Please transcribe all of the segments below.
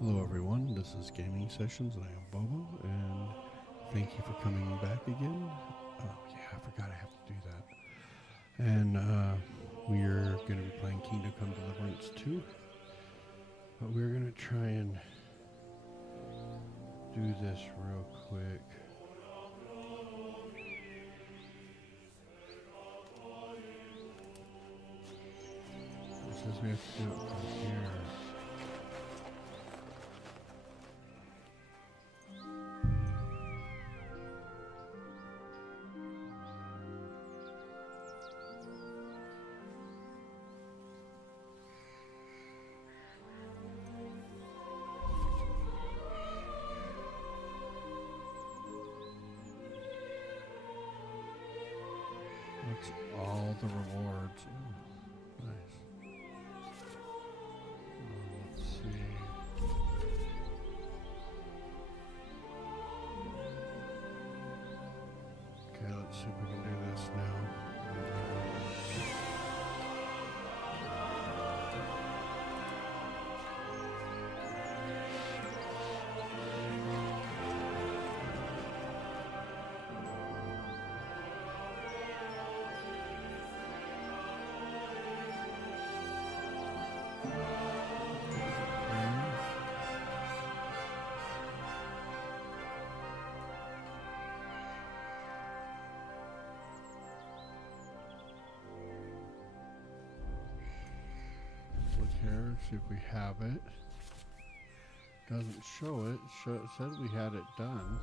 Hello everyone, this is Gaming Sessions and I am Bobo, and thank you for coming back again. Oh yeah, I forgot I have to do that. And we're going to be playing Kingdom Come Deliverance 2, but we're going to try and do this real quick. It says we have to do it from here. That's all the rewards. Ooh, nice. Let's see. Okay, let's see if we can do this now. Look here, see if we have it. Doesn't show it. It said we had it done.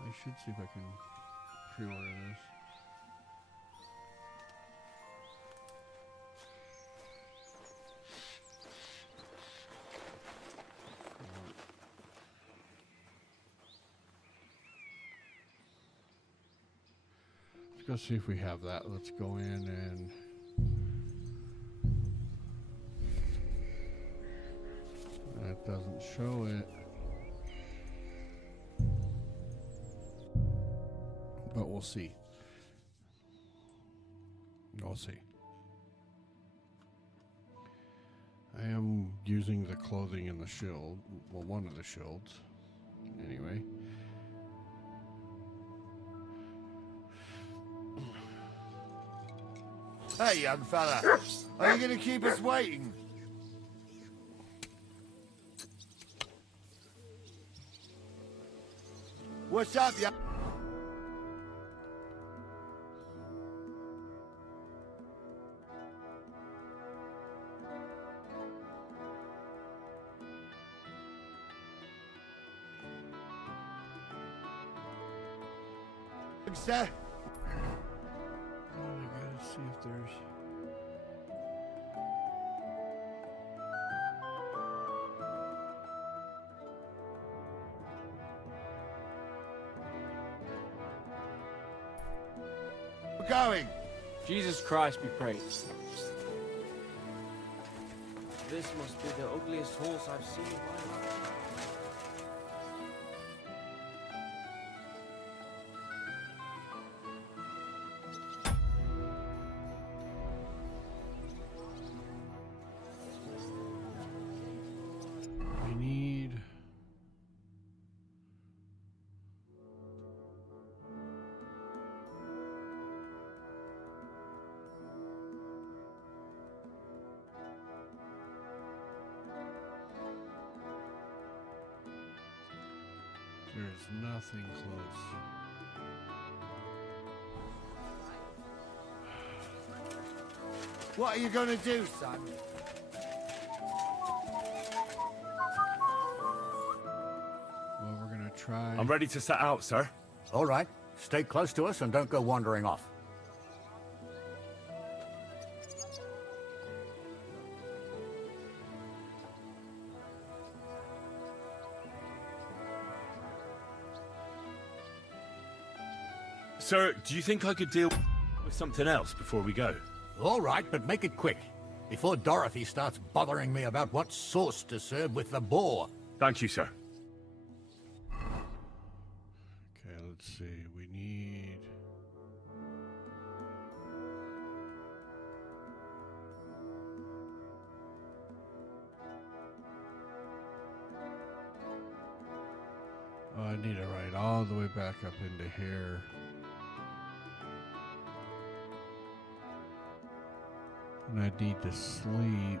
I should see if I can pre-order this. Let's go see if we have that. Let's go in and that doesn't show it. But we'll see. We'll see. I am using the clothing and the shield. Well, one of the shields. Anyway. Hey, young fella. Are you going to keep us waiting? What's up, young... Sir? Oh, I gotta see if there's... We're going. Jesus Christ be praised. This must be the ugliest horse I've seen in my life. We need... There's nothing close. What are you going to do, son? Well, we're gonna try... I'm ready to set out, sir. All right. Stay close to us and don't go wandering off. Sir, do you think I could deal with something else before we go? All right, but make it quick. Before Dorothy starts bothering me about what sauce to serve with the boar. Thank you, sir. Okay, let's see. We need... need to ride all the way back up into here. And I need to sleep.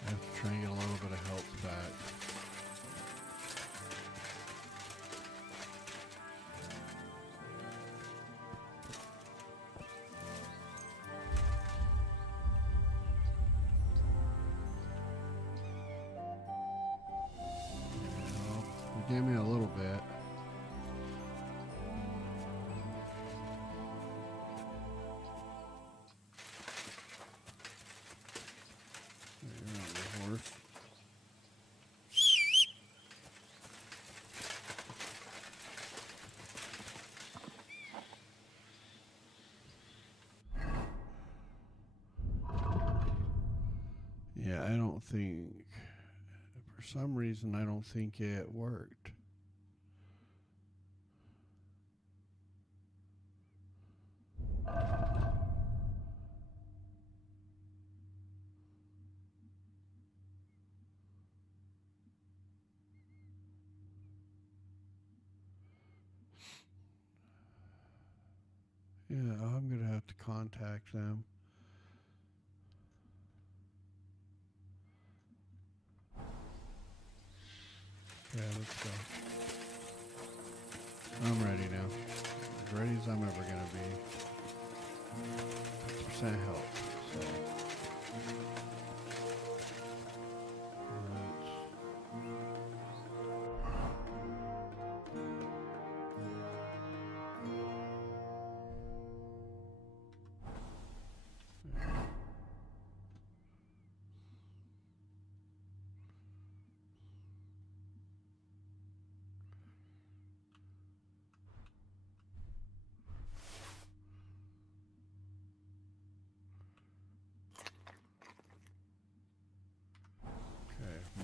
I have to try and get a little bit of health back. It gave me a little bit. You're on the horse. Yeah, I don't think, for some reason, I don't think it worked. Yeah, I'm going to have to contact them. Yeah, let's go. I'm ready now. As ready as I'm ever going to be. 50% health. So.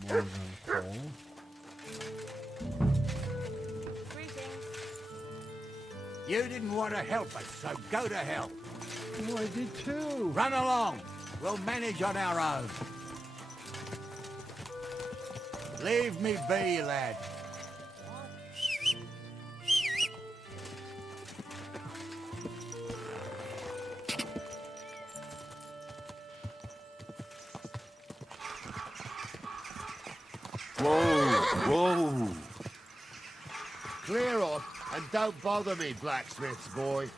More than full. Greetings. You didn't want to help us, so go to hell. Oh, I did too. Run along. We'll manage on our own. Leave me be, lad. Whoa! Clear off and don't bother me, blacksmith's boy.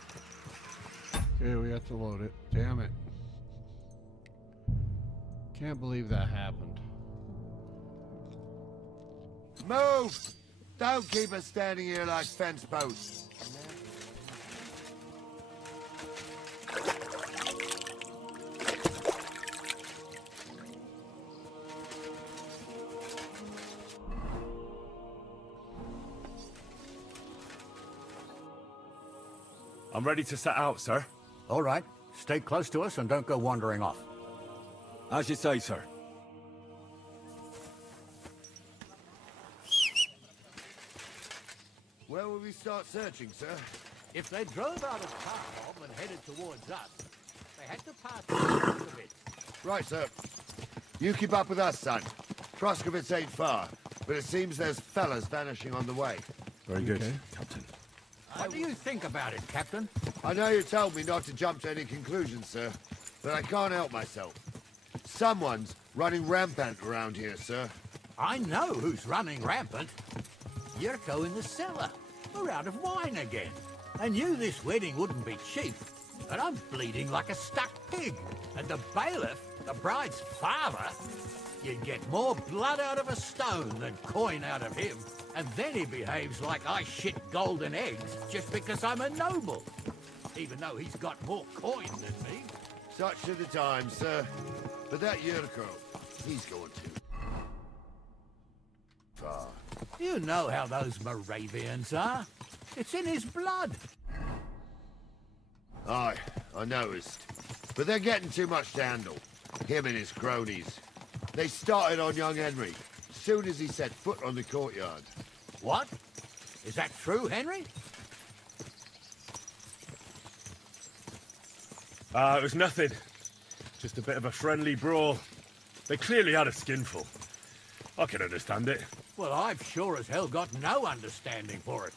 Okay, we have to load it. Damn it. Can't believe that happened. Move! Don't keep us standing here like fence posts. I'm ready to set out, sir. All right. Stay close to us and don't go wandering off. As you say, sir. Where will we start searching, sir? If they drove out of Tarbob and headed towards us, they had to pass Troskovitz. Right, sir. You keep up with us, son. Troskovitz ain't far, but it seems there's fellas vanishing on the way. Very good, Okay. Captain. What do you think about it, Captain? I know you told me not to jump to any conclusions, sir, but I can't help myself. Someone's running rampant around here, sir. I know who's running rampant. Yurko in the cellar. We're out of wine again. I knew this wedding wouldn't be cheap, but I'm bleeding like a stuck pig. And the bailiff, the bride's father, You'd get more blood out of a stone than coin out of him. And then he behaves like I shit golden eggs just because I'm a noble. Even though he's got more coin than me. Such are the times, sir. But that Yurko, he's going too far. You know how those Moravians are. It's in his blood. Aye, I noticed. But they're getting too much to handle. Him and his cronies. They started on young Henry, as soon as he set foot on the courtyard. What? Is that true, Henry? It was nothing. Just a bit of a friendly brawl. They clearly had a skinful. I can understand it. Well, I've sure as hell got no understanding for it.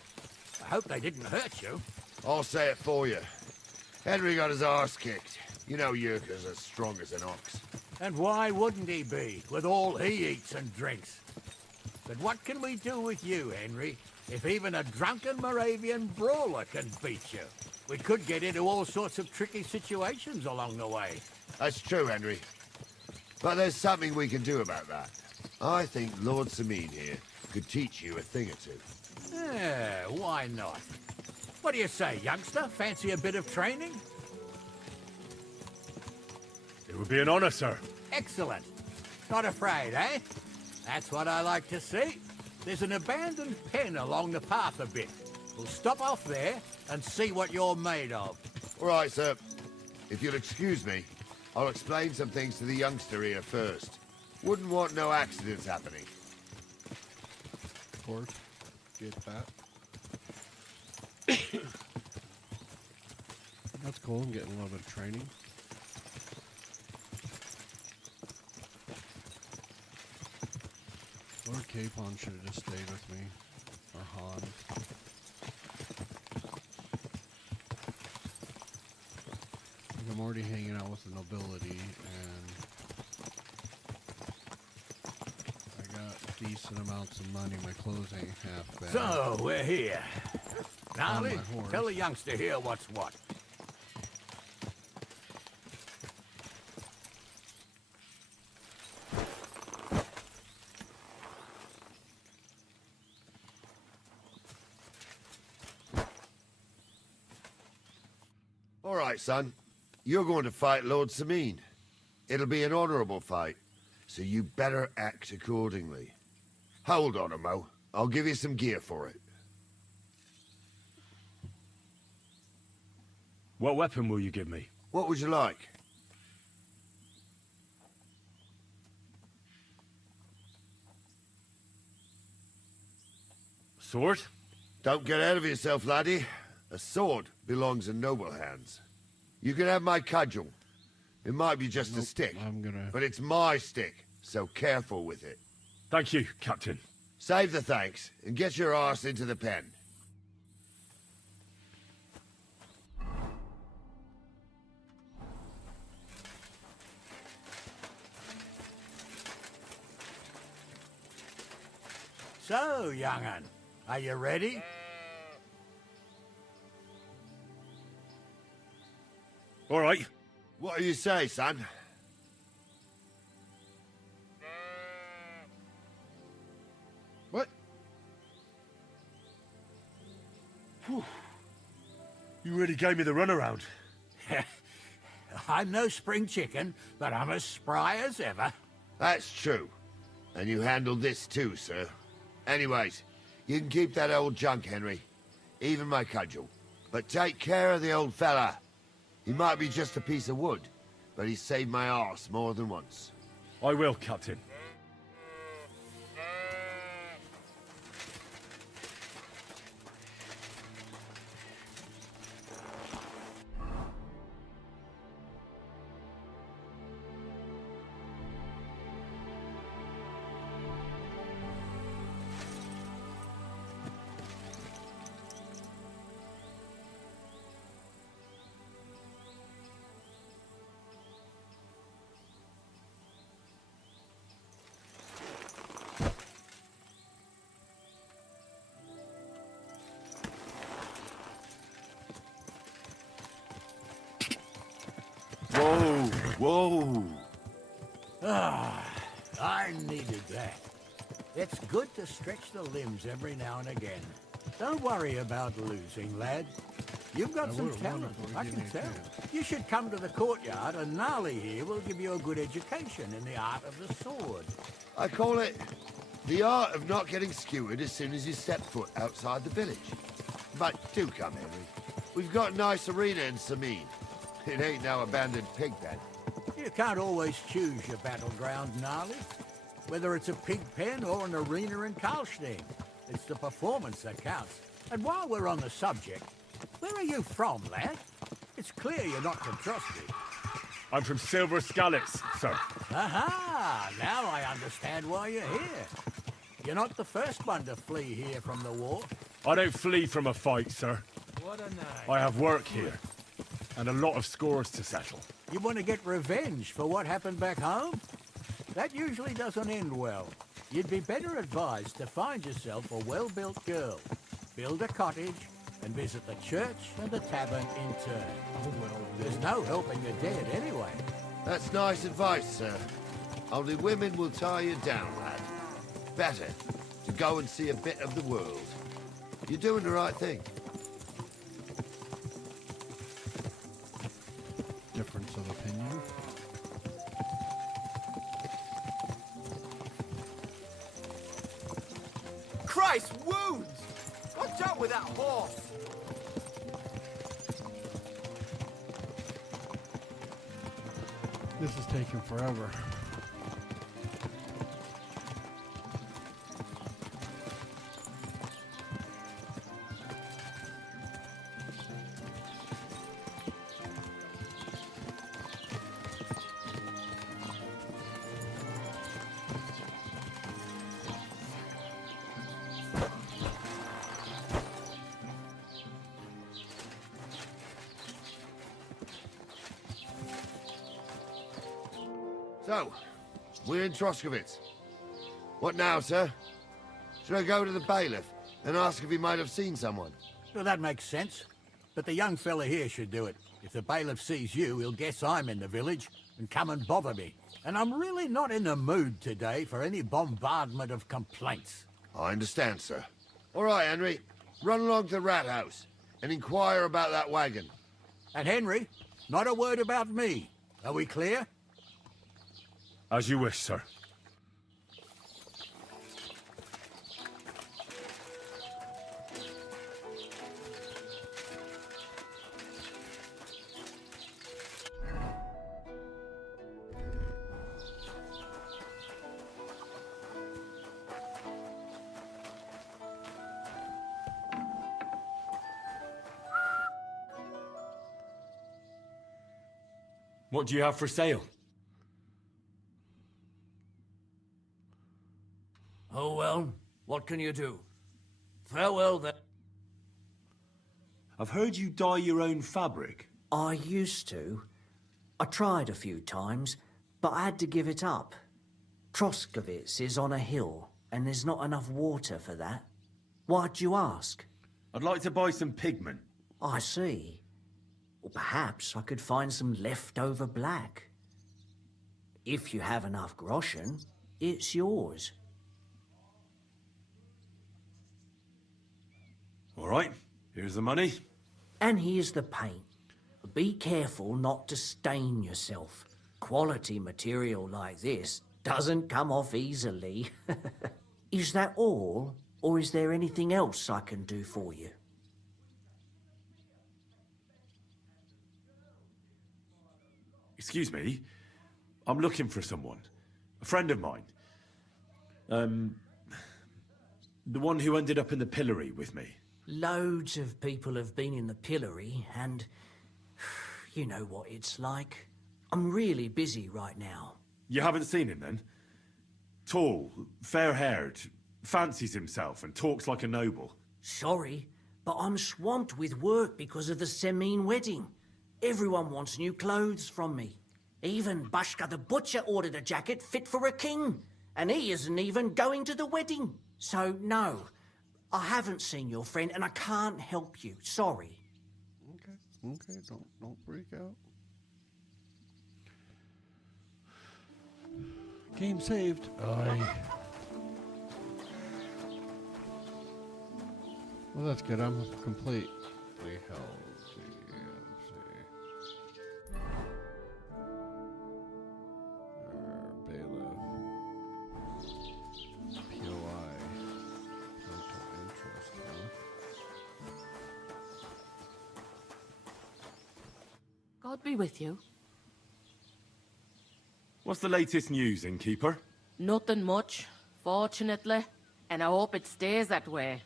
I hope they didn't hurt you. I'll say it for you. Henry got his arse kicked. You know Yurka's as strong as an ox. And why wouldn't he be, with all he eats and drinks? But what can we do with you, Henry, if even a drunken Moravian brawler can beat you? We could get into all sorts of tricky situations along the way. That's true, Henry. But there's something we can do about that. I think Lord Sameen here could teach you a thing or two. Yeah, why not? What do you say, youngster? Fancy a bit of training? It would be an honor, sir. Excellent. Not afraid, eh? That's what I like to see. There's an abandoned pen along the path a bit. We'll stop off there and see what you're made of. All right, sir. If you'll excuse me, I'll explain some things to the youngster here first. Wouldn't want no accidents happening. Of course. Get that. That's cool. I'm getting a little bit of training. Lord Capon should have just stayed with me. Or Han. I'm already hanging out with the nobility, and I got decent amounts of money. My clothes ain't half bad. So, we're here. Now, On my Lee, horse. tell the youngster here what's what. All right, son. You're going to fight Lord Sameen. It'll be an honorable fight, so you better act accordingly. Hold on, Mo. I'll give you some gear for it. What weapon will you give me? What would you like? Sword? Don't get out of yourself, laddie. A sword belongs in noble hands. You can have my cudgel. It might be just a stick, I'm gonna... but it's my stick, so careful with it. Thank you, Captain. Save the thanks, and get your arse into the pen. So, young'un, are you ready? All right. What do you say, son? What? You really gave me the runaround. I'm no spring chicken, but I'm as spry as ever. That's true. And you handled this too, sir. Anyways, you can keep that old junk, Henry. Even my cudgel. But take care of the old fella. He might be just a piece of wood, but he saved my arse more than once. I will, Captain. Whoa, whoa. I needed that. It's good to stretch the limbs every now and again. Don't worry about losing, lad. You've got some talent, I can tell. You should come to the courtyard, and Gnarly here will give you a good education in the art of the sword. I call it the art of not getting skewered as soon as you step foot outside the village. But do come, Henry. We've got a nice arena in Samin. It ain't no abandoned pig pen. You can't always choose your battleground, Gnarly. Whether it's a pig pen or an arena in Karlstein, it's the performance that counts. And while we're on the subject, where are you from, lad? It's clear you're not from Trusty. I'm from Silver Scallops, sir. Aha! Now I understand why you're here. You're not the first one to flee here from the war. I don't flee from a fight, sir. What a night. I have work here, and a lot of scores to settle. You want to get revenge for what happened back home? That usually doesn't end well. You'd be better advised to find yourself a well-built girl, build a cottage, and visit the church and the tavern in turn. Oh, well. There's no helping the dead anyway. That's nice advice, sir. Only women will tie you down, lad. Better to go and see a bit of the world. You're doing the right thing. Difference of opinion. Christ, wounds! Watch out with that horse! This is taking forever. So, we're in Troskowitz. What now, sir? Should I go to the bailiff and ask if he might have seen someone? Well, that makes sense. But the young fella here should do it. If the bailiff sees you, he'll guess I'm in the village and come and bother me. And I'm really not in the mood today for any bombardment of complaints. I understand, sir. All right, Henry. Run along to the rat house and inquire about that wagon. And Henry, not a word about me. Are we clear? As you wish, sir. What do you have for sale? Oh well, what can you do? Farewell then. I've heard you dye your own fabric. I used to. I tried a few times, but I had to give it up. Troskowitz is on a hill, and there's not enough water for that. Why'd you ask? I'd like to buy some pigment. I see. Or perhaps I could find some leftover black. If you have enough groschen, it's yours. All right, here's the money. And here's the paint. Be careful not to stain yourself. Quality material like this doesn't come off easily. Is that all, or is there anything else I can do for you? Excuse me, I'm looking for someone. A friend of mine. The one who ended up in the pillory with me. Loads of people have been in the pillory, and you know what it's like. I'm really busy right now. You haven't seen him then? Tall, fair-haired, fancies himself and talks like a noble. Sorry, but I'm swamped with work because of the Semin wedding. Everyone wants new clothes from me. Even Bashka the butcher ordered a jacket fit for a king, and he isn't even going to the wedding. So no, I haven't seen your friend and I can't help you. Sorry. Okay, don't freak out. Game saved. Aye. Well, that's good. I'm completely healthy. Let's see. Bailiff. POI. Total interest, huh? God be with you. What's the latest news, innkeeper? Nothing much, fortunately. And I hope it stays that way.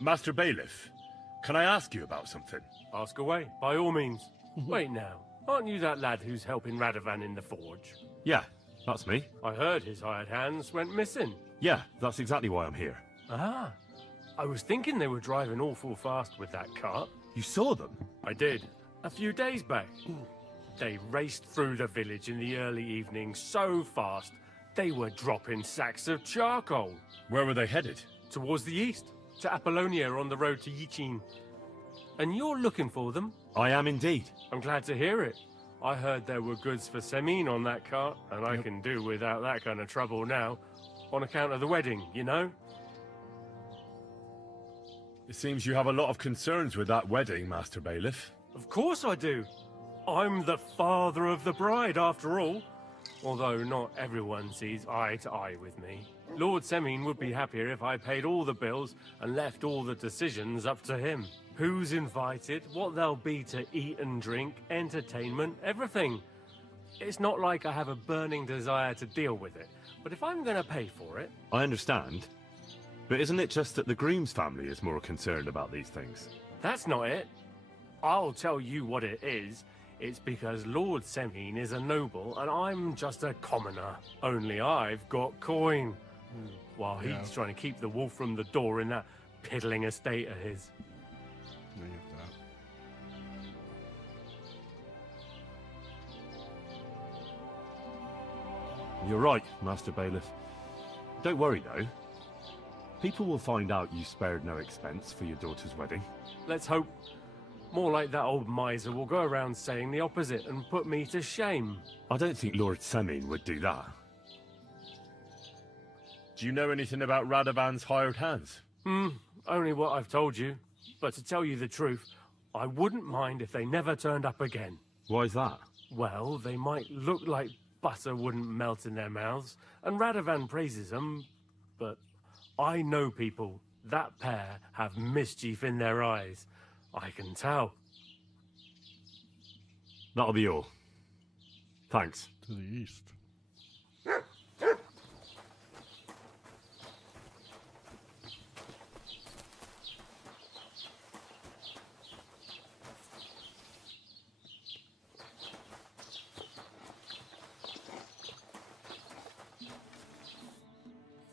Master Bailiff, can I ask you about something? Ask away, by all means. Wait now, aren't you that lad who's helping Radovan in the forge? Yeah, that's me. I heard his hired hands went missing. Yeah, that's exactly why I'm here. Ah, I was thinking they were driving awful fast with that cart. You saw them? I did, a few days back. They raced through the village in the early evening so fast, they were dropping sacks of charcoal. Where were they headed? Towards the east, to Apollonia on the road to Yichin. And you're looking for them? I am indeed. I'm glad to hear it. I heard there were goods for Semine on that cart, and I can do without that kind of trouble now, on account of the wedding, you know? It seems you have a lot of concerns with that wedding, Master Bailiff. Of course I do. I'm the father of the bride, after all. Although not everyone sees eye to eye with me. Lord Semine would be happier if I paid all the bills and left all the decisions up to him. Who's invited, what there'll be to eat and drink, entertainment, everything. It's not like I have a burning desire to deal with it, but if I'm going to pay for it... I understand. But isn't it just that the groom's family is more concerned about these things? That's not it. I'll tell you what it is. It's because Lord Semine is a noble and I'm just a commoner. Only I've got coin. While he's trying to keep the wolf from the door in that piddling estate of his. No, you have that. You're right, Master Bailiff. Don't worry, though. People will find out you spared no expense for your daughter's wedding. Let's hope. More like that old miser will go around saying the opposite and put me to shame. I don't think Lord Semine would do that. Do you know anything about Radovan's hired hands? Only what I've told you. But to tell you the truth, I wouldn't mind if they never turned up again. Why is that? Well, they might look like butter wouldn't melt in their mouths, and Radovan praises them, but I know people. That pair have mischief in their eyes. I can tell. That'll be all. Thanks. To the east.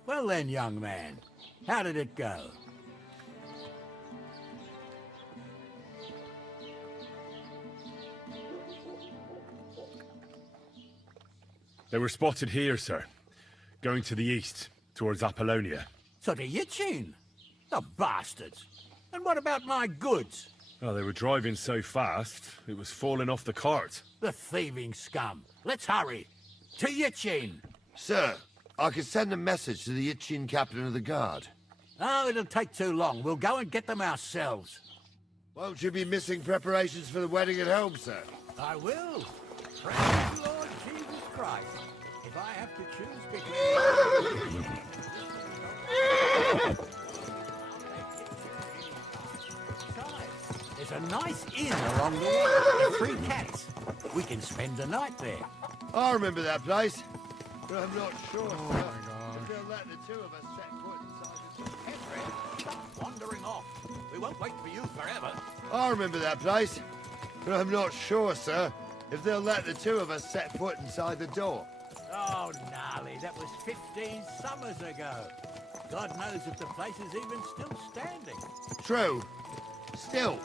Well then, young man, how did it go? They were spotted here, sir. Going to the east, towards Apollonia. So to Yichin? The bastards! And what about my goods? Oh, they were driving so fast, it was falling off the cart. The thieving scum. Let's hurry. To Yichin! Sir, I could send a message to the Itchin captain of the guard. Oh, it'll take too long. We'll go and get them ourselves. Won't you be missing preparations for the wedding at home, sir? I will. Praise the Lord Jesus Christ. If I have to choose between... Besides, There's a nice inn along the way, the Three Cats. We can spend the night there. I remember that place, but I'm not sure, Oh sir. my gosh. If they'll let the two of us set foot inside the door. Henry, stop wandering off. We won't wait for you forever. I remember that place, but I'm not sure, sir. If they'll let the two of us set foot inside the door. Oh, gnarly, that was 15 summers ago. God knows if the place is even still standing. True. Still,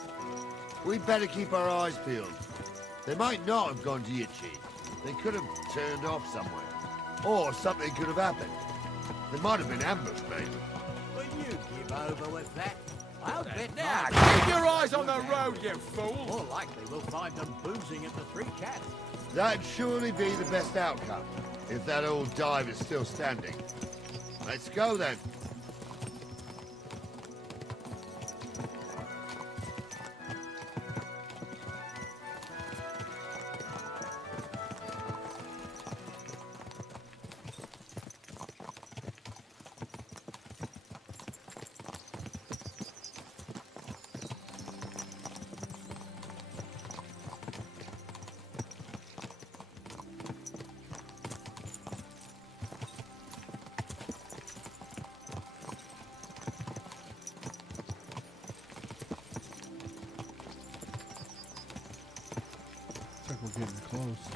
we'd better keep our eyes peeled. They might not have gone to Yichi. They could have turned off somewhere. Or something could have happened. They might have been ambushed, maybe. Will you give over with that? I'll bet Now, not. keep your eyes on the road, you fool! More likely we'll find them boozing at the Three Cats. That'd surely be the best outcome, if that old dive is still standing. Let's go, then. Looks like we're getting close.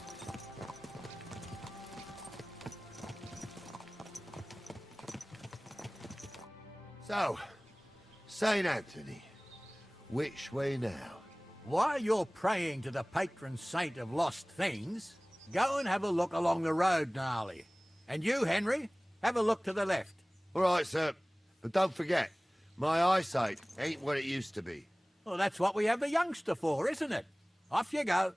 So, St. Anthony, which way now? While you're praying to the patron saint of lost things, go and have a look along the road, gnarly. And you, Henry, have a look to the left. All right, sir. But don't forget, my eyesight ain't what it used to be. Well, that's what we have the youngster for, isn't it? Off you go.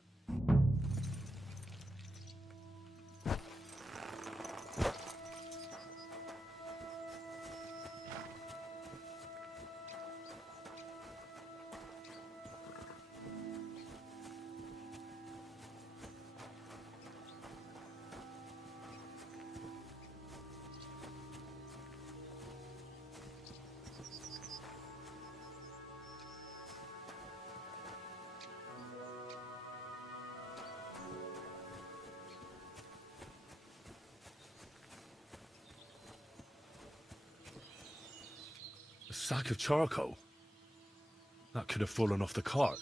A sack of charcoal? That could have fallen off the cart.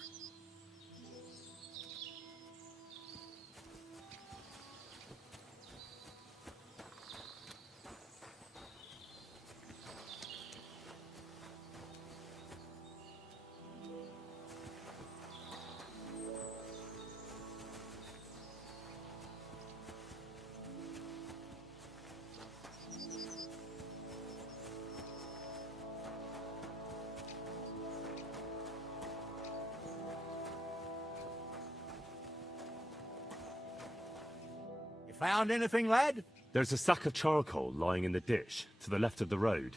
You found anything, lad? There's a sack of charcoal lying in the ditch to the left of the road.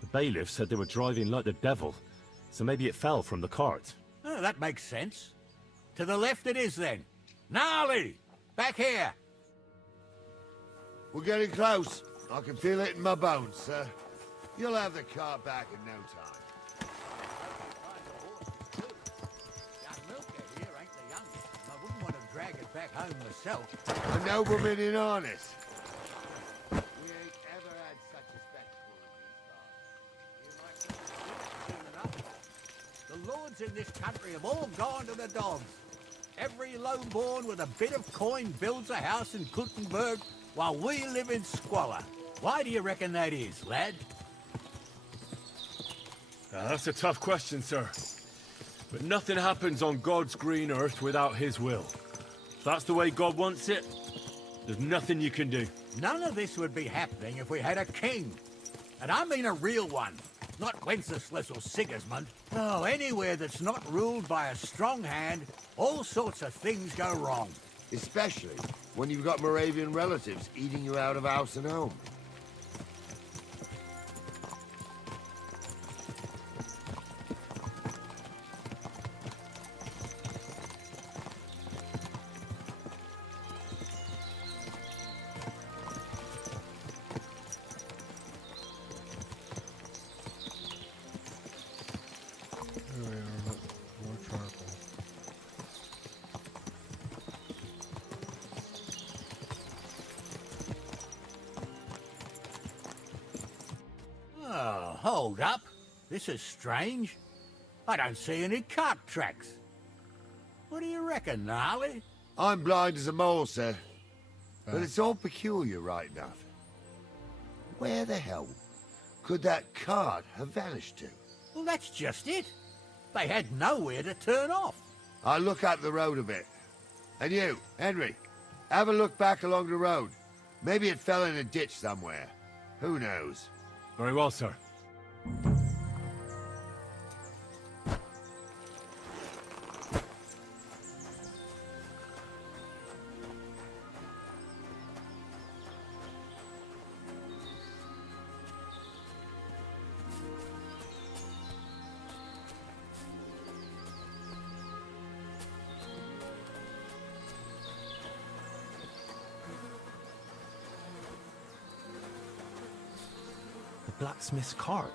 The bailiff said they were driving like the devil, so maybe it fell from the cart. Oh, that makes sense. To the left it is, then. Gnarly! Back here! We're getting close. I can feel it in my bones, sir. You'll have the car back in no time. Young Milker here ain't the youngest. I wouldn't want to drag it back home myself. A nobleman in harness. We ain't ever had such a spectacle in these parts. The lords in this country have all gone to the dogs. Every lone-born with a bit of coin builds a house in Gutenberg while we live in squalor. Why do you reckon that is, lad? That's a tough question, sir. But nothing happens on God's green earth without his will. If that's the way God wants it, there's nothing you can do. None of this would be happening if we had a king. And I mean a real one. Not Wenceslas or Sigismund. No, anywhere that's not ruled by a strong hand, all sorts of things go wrong. Especially when you've got Moravian relatives eating you out of house and home. There we are. Hold up. This is strange. I don't see any cart tracks. What do you reckon, Gnarly? I'm blind as a mole, sir. But it's all peculiar, right enough. Where the hell could that cart have vanished to? Well, that's just it. They had nowhere to turn off. I'll look up the road a bit. And you, Henry, have a look back along the road. Maybe it fell in a ditch somewhere. Who knows? Very well, sir. Blacksmith's cart.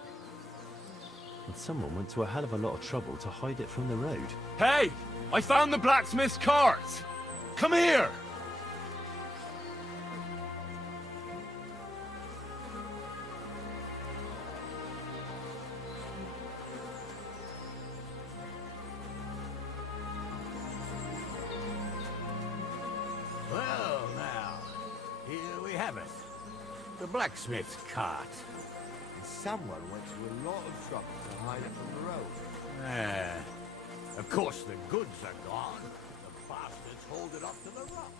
And someone went to a hell of a lot of trouble to hide it from the road. Hey! I found the blacksmith's cart! Come here! Well, now, here we have it. The blacksmith's cart. Someone went to a lot of trouble to hide it from the road. Of course, the goods are gone. The bastards hauled it off to the rocks.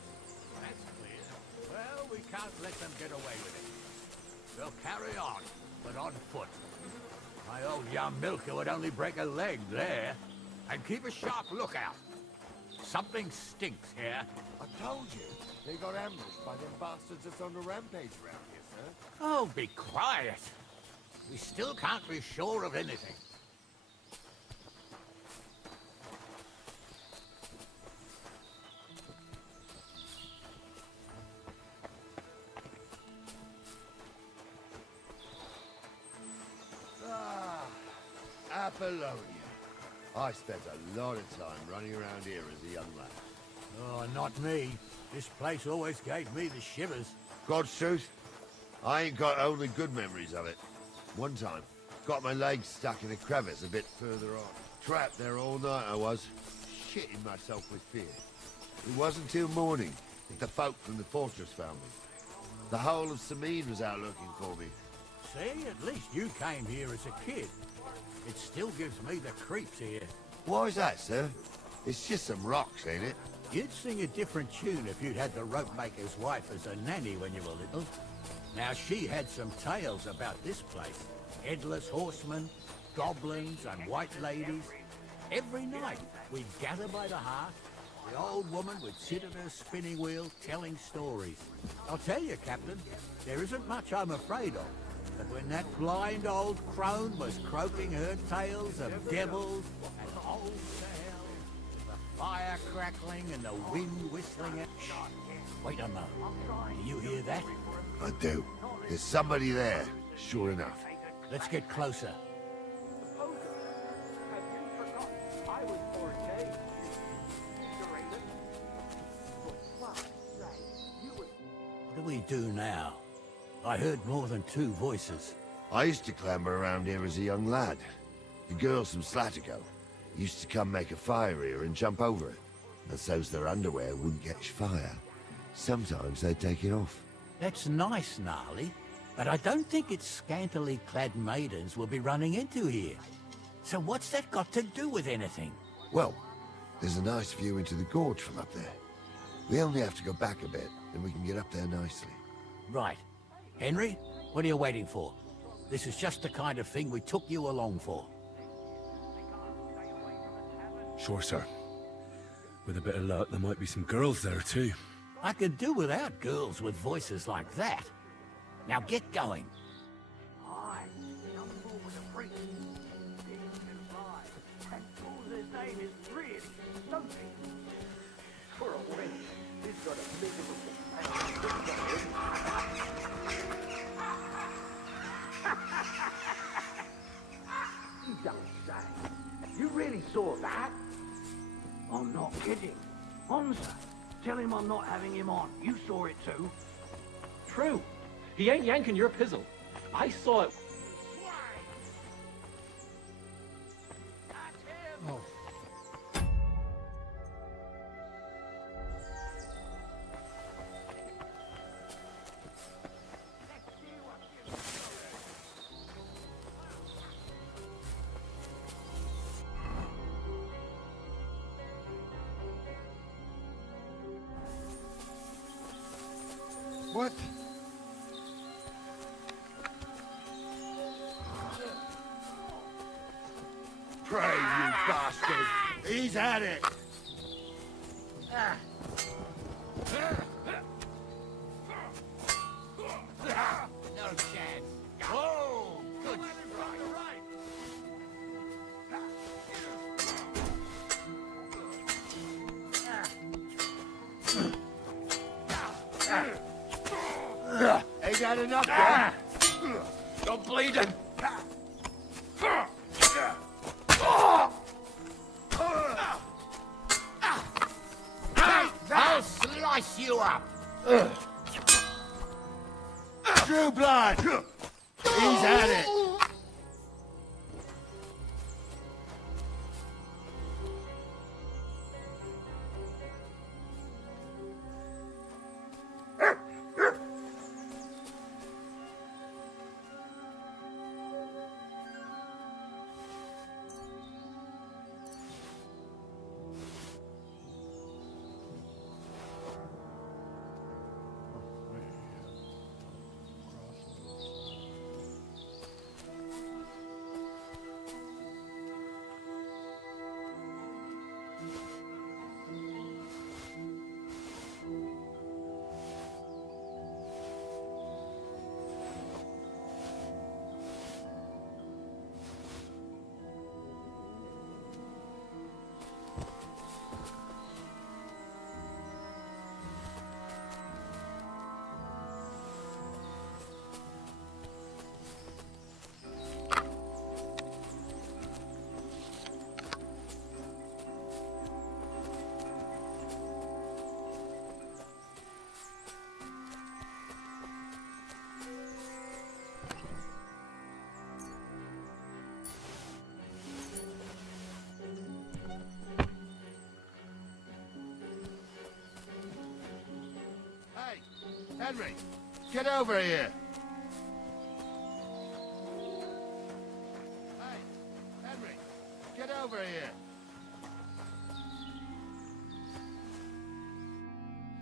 That's clear. Well, we can't let them get away with it. They'll carry on, but on foot. My old young milker would only break a leg there. And keep a sharp lookout. Something stinks here. I told you, they got ambushed by them bastards that's on the rampage around here, sir. Oh, be quiet. We still can't be sure of anything. Apollonia. I spent a lot of time running around here as a young lad. Oh, not me. This place always gave me the shivers. God's truth, I ain't got only good memories of it. One time, got my legs stuck in a crevice a bit further on. Trapped there all night I was, shitting myself with fear. It wasn't till morning that the folk from the fortress found me. The whole of Sameen was out looking for me. See, at least you came here as a kid. It still gives me the creeps here. Why is that, sir? It's just some rocks, ain't it? You'd sing a different tune if you'd had the rope maker's wife as a nanny when you were little. Now, she had some tales about this place. Headless horsemen, goblins, and white ladies. Every night, we'd gather by the hearth. The old woman would sit at her spinning wheel telling stories. I'll tell you, Captain, there isn't much I'm afraid of. But when that blind old crone was croaking her tales of devils and holes to hell, the fire crackling and the wind whistling at... Shh! Wait a moment. Do you hear that? I do. There's somebody there, sure enough. Let's get closer. What do we do now? I heard more than two voices. I used to clamber around here as a young lad. The girls from Slatico used to come make a fire here and jump over it. And so's their underwear wouldn't catch fire. Sometimes they'd take it off. That's nice, Gnarly, but I don't think it's scantily clad maidens we'll be running into here. So what's that got to do with anything? Well, there's a nice view into the gorge from up there. We only have to go back a bit, and we can get up there nicely. Right. Henry, what are you waiting for? This is just the kind of thing we took you along for. Sure, sir. With a bit of luck, there might be some girls there, too. I could do without girls with voices like that. Now get going. Hi, I'm with a priest. And his name is really something. For a wench, he's got a miserable... You don't say. You really saw that? I'm not kidding. Honestly, tell him I'm not having him on. You saw it too. True. He ain't yanking your pizzle. I saw it. What? Pray, you bastard! He's at it! No chance. Oh, good strike. Ain't that enough, yet? You're bleeding. I'll slice you up. True blood! He's at it! Henry, get over here! Hey, Henry, get over here!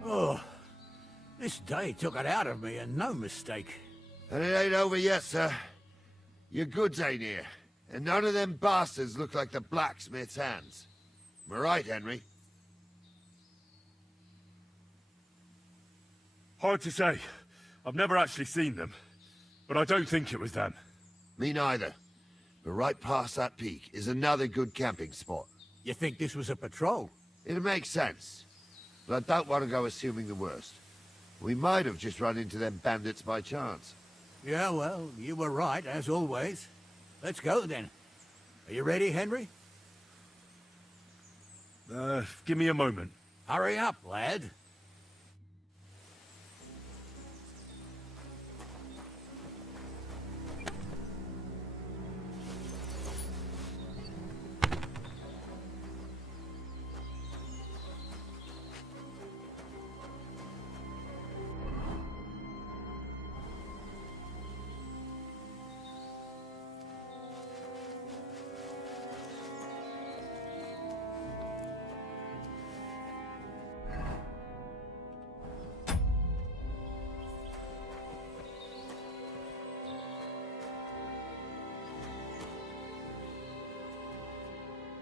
Oh, this day took it out of me, and no mistake. And it ain't over yet, sir. Your goods ain't here, and none of them bastards look like the blacksmith's hands. Am I right, Henry? Hard to say. I've never actually seen them. But I don't think it was them. Me neither. But right past that peak is another good camping spot. You think this was a patrol? It makes sense. But I don't want to go assuming the worst. We might have just run into them bandits by chance. Yeah, well, you were right, as always. Let's go, then. Are you ready, Henry? Give me a moment. Hurry up, lad.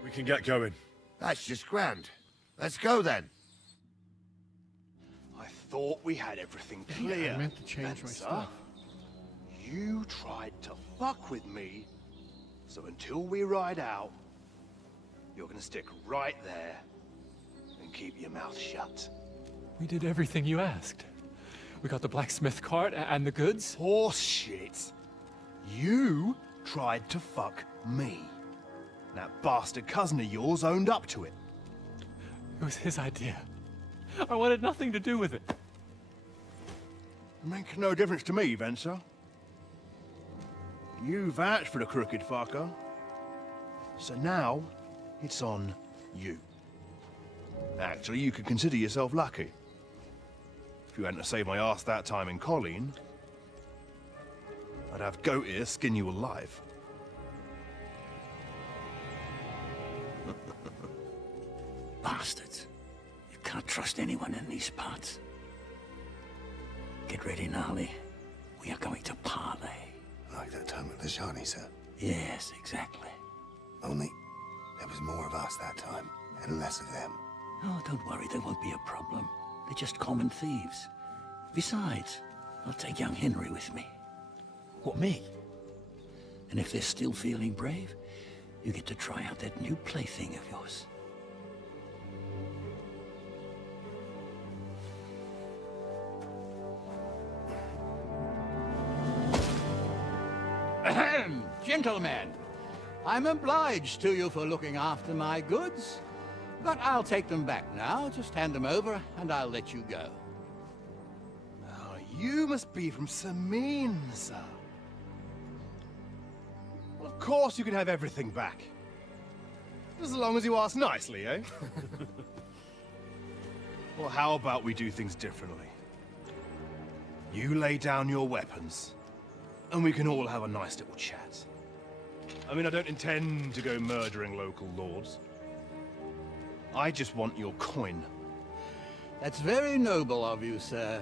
We can get going. That's just grand. Let's go then. I thought we had everything clear. Yeah, I meant to change my Venser. stuff. You tried to fuck with me, so until we ride out, you're gonna stick right there and keep your mouth shut. We did everything you asked. We got the blacksmith cart and the goods. Horse shit. You tried to fuck me. That bastard cousin of yours owned up to it. It was his idea. I wanted nothing to do with it. Make no difference to me, Venser. You vouched for the crooked fucker. So now, It's on you. Actually, you could consider yourself lucky. If you hadn't saved my ass that time in Colleen, I'd have goat ear skin you alive. Bastards. You can't trust anyone in these parts. Get ready, Gnarly. We are going to parley. Like that time with the Shani, sir? Yes, exactly. Only there was more of us that time, and less of them. Oh, don't worry, there won't be a problem. They're just common thieves. Besides, I'll take young Henry with me. What, me? And if they're still feeling brave, you get to try out that new plaything of yours. Ahem, gentlemen. I'm obliged to you for looking after my goods. But I'll take them back now. Just hand them over, and I'll let you go. Oh, you must be from Samin, sir. Well, of course you can have everything back. As long as you ask nicely, eh? Well, how about we do things differently? You lay down your weapons, and we can all have a nice little chat. I mean, I don't intend to go murdering local lords. I just want your coin. That's very noble of you, sir.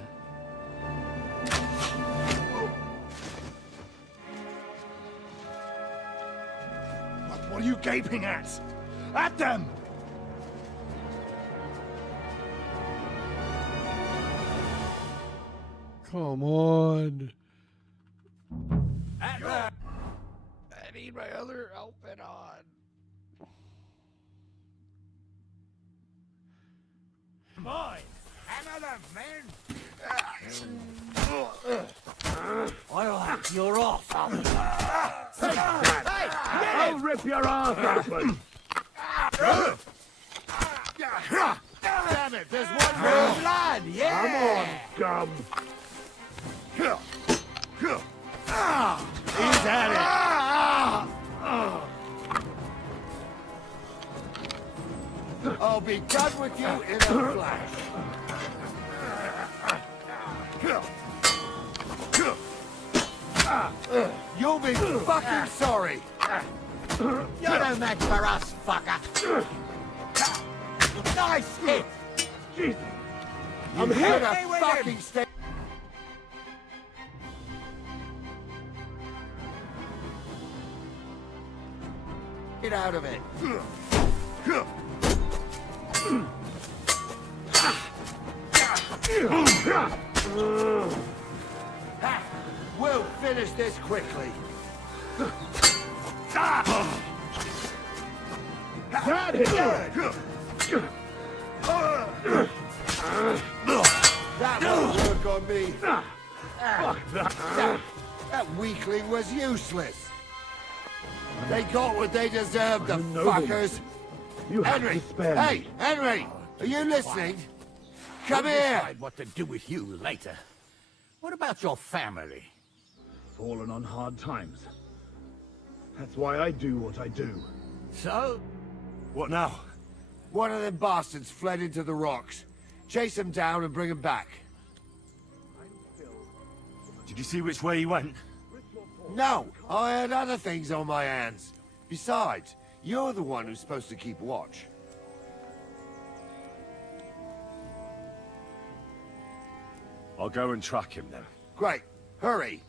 What are you gaping at? At them! Come on. I need my other outfit on. Mine! Another man! I'll have your off. I'll rip your ass open! Damn it, there's one more blood, yeah! Come on, scum! He's at it! I'll be done with you in a flash. You'll be fucking sorry. You're no match for us, fucker. Nice hit. Jesus! I'm here to fucking stay. Get out of it. We'll finish this quickly. That hit! That won't work on me. Fuck that! That weakling was useless. They got what they deserved, the nobleman. fuckers. You have Henry! to spare Hey, me. Henry! Are you listening? Come We'll here! decide what to do with you later. What about your family? Fallen on hard times. That's why I do what I do. So? What now? One of them bastards fled into the rocks. Chase him down and bring him back. Did you see which way he went? No, I had other things on my hands. Besides, you're the one who's supposed to keep watch. I'll go and track him then. Great. Hurry.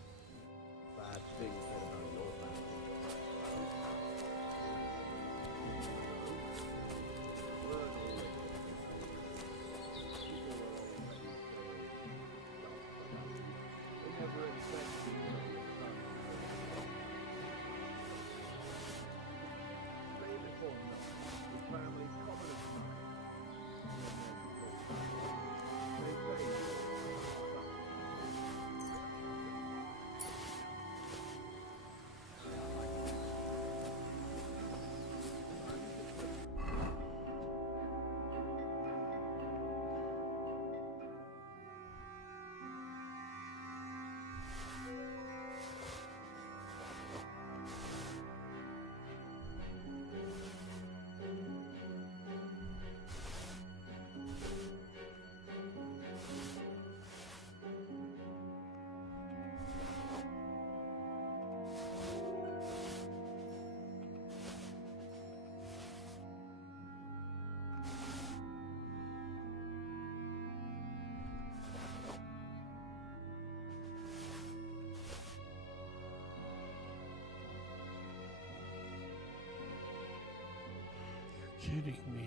kidding me?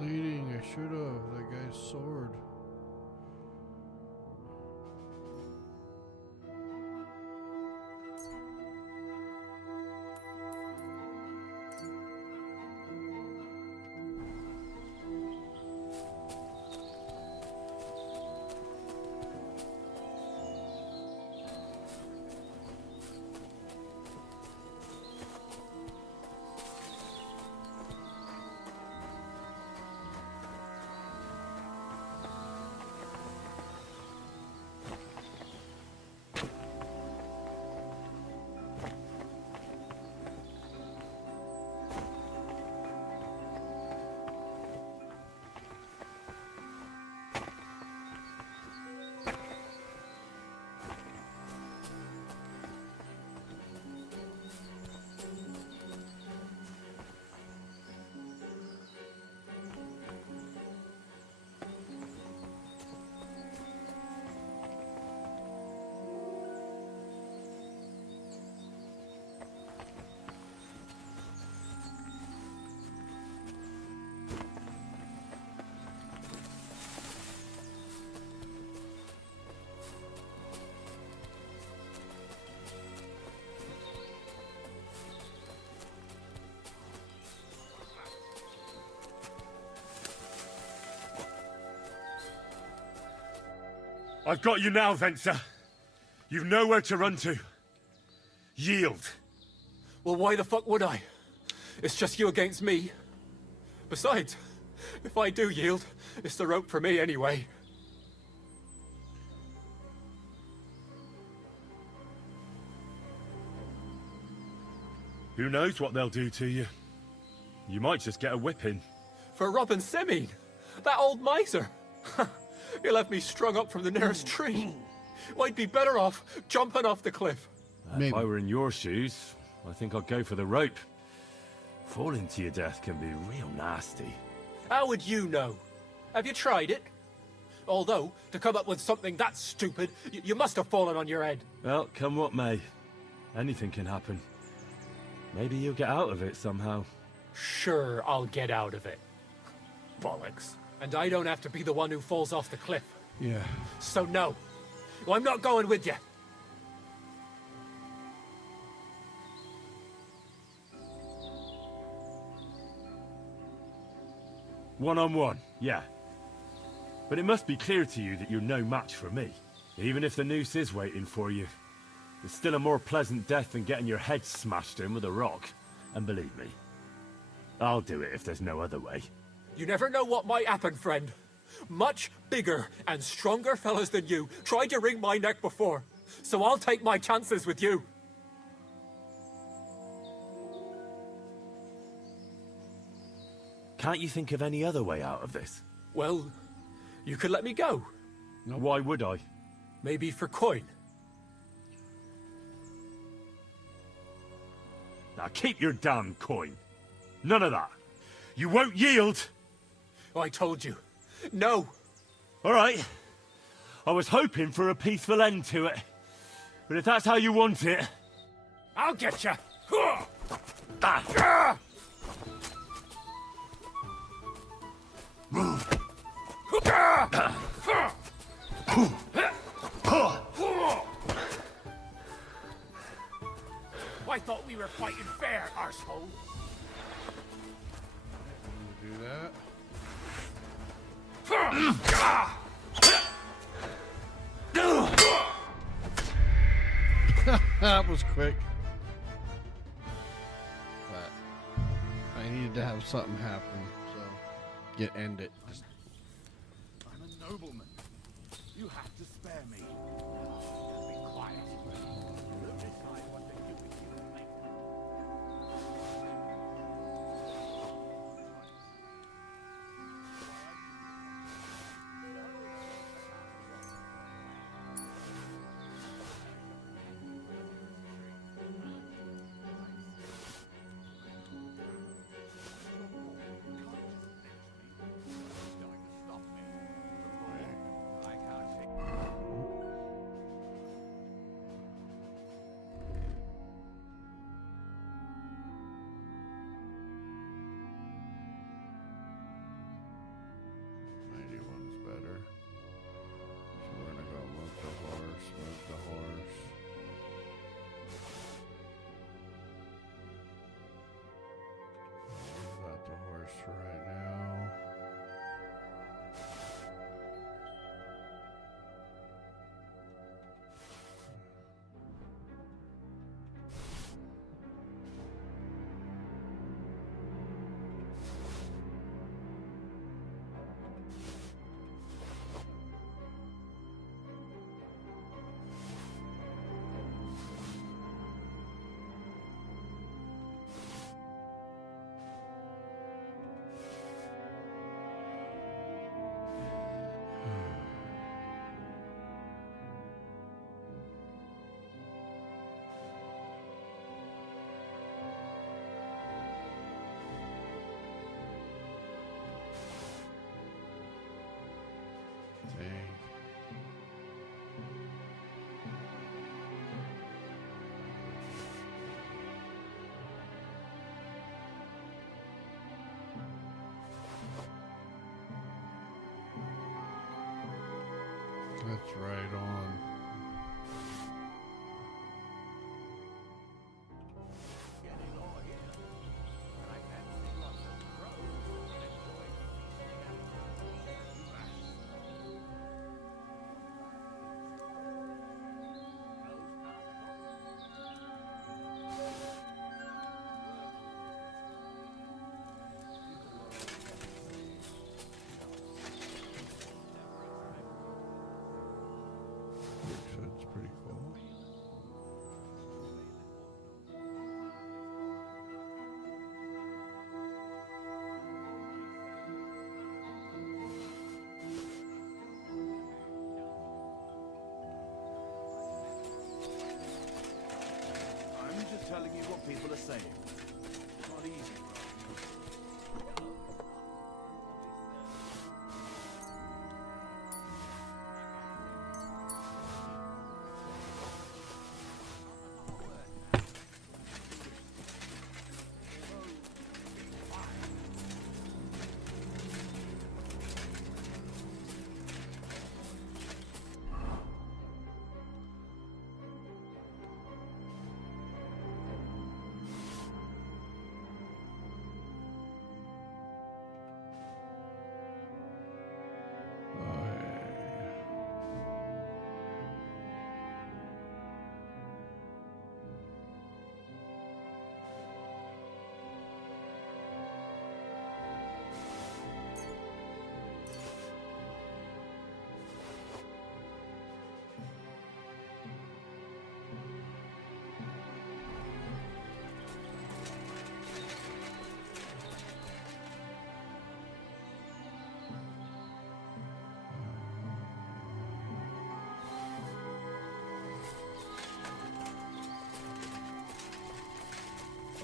I should have. That guy's sword. I've got you now, Venser. You've nowhere to run to. Yield. Well, why the fuck would I? It's just you against me. Besides, if I do yield, it's the rope for me anyway. Who knows what they'll do to you? You might just get a whipping. For robbing Semine, that old miser. He'll have me strung up from the nearest tree. I'd be better off jumping off the cliff. If I were in your shoes, I think I'd go for the rope. Falling to your death can be real nasty. How would you know? Have you tried it? Although, to come up with something that stupid, you must have fallen on your head. Well, come what may. Anything can happen. Maybe you'll get out of it somehow. Sure, I'll get out of it. Bollocks. And I don't have to be the one who falls off the cliff. Yeah. So no. I'm not going with you. One-on-one, yeah. But it must be clear to you that you're no match for me. Even if the noose is waiting for you. It's still a more pleasant death than getting your head smashed in with a rock. And believe me, I'll do it if there's no other way. You never know what might happen, friend. Much bigger and stronger fellas than you tried to wring my neck before. So I'll take my chances with you. Can't you think of any other way out of this? Well, you could let me go. Why would I? Maybe for coin. Now keep your damn coin. None of that. You won't yield! Oh, I told you. No! All right. I was hoping for a peaceful end to it. But if that's how you want it... I'll get you! I thought we were fighting fair, arsehole. Do that. That was quick. But I needed to have something happen, so end it. I'm a nobleman. You have to spare me. Be quiet. We'll decide what to do with you later. Better. So we're gonna go move the horse, move the horse. Move out the horse for right now. That's right on. It's pretty cool. I'm just telling you what people are saying. It's not easy.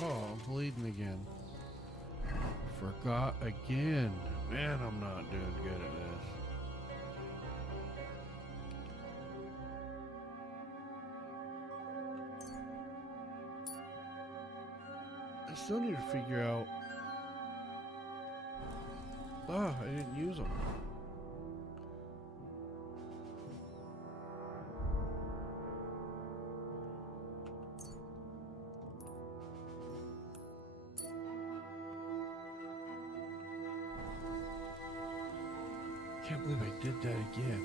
Oh, I'm bleeding again. Forgot again. Man, I'm not doing good at this. I still need to figure out. Oh, I didn't use them. Can't believe I did that again.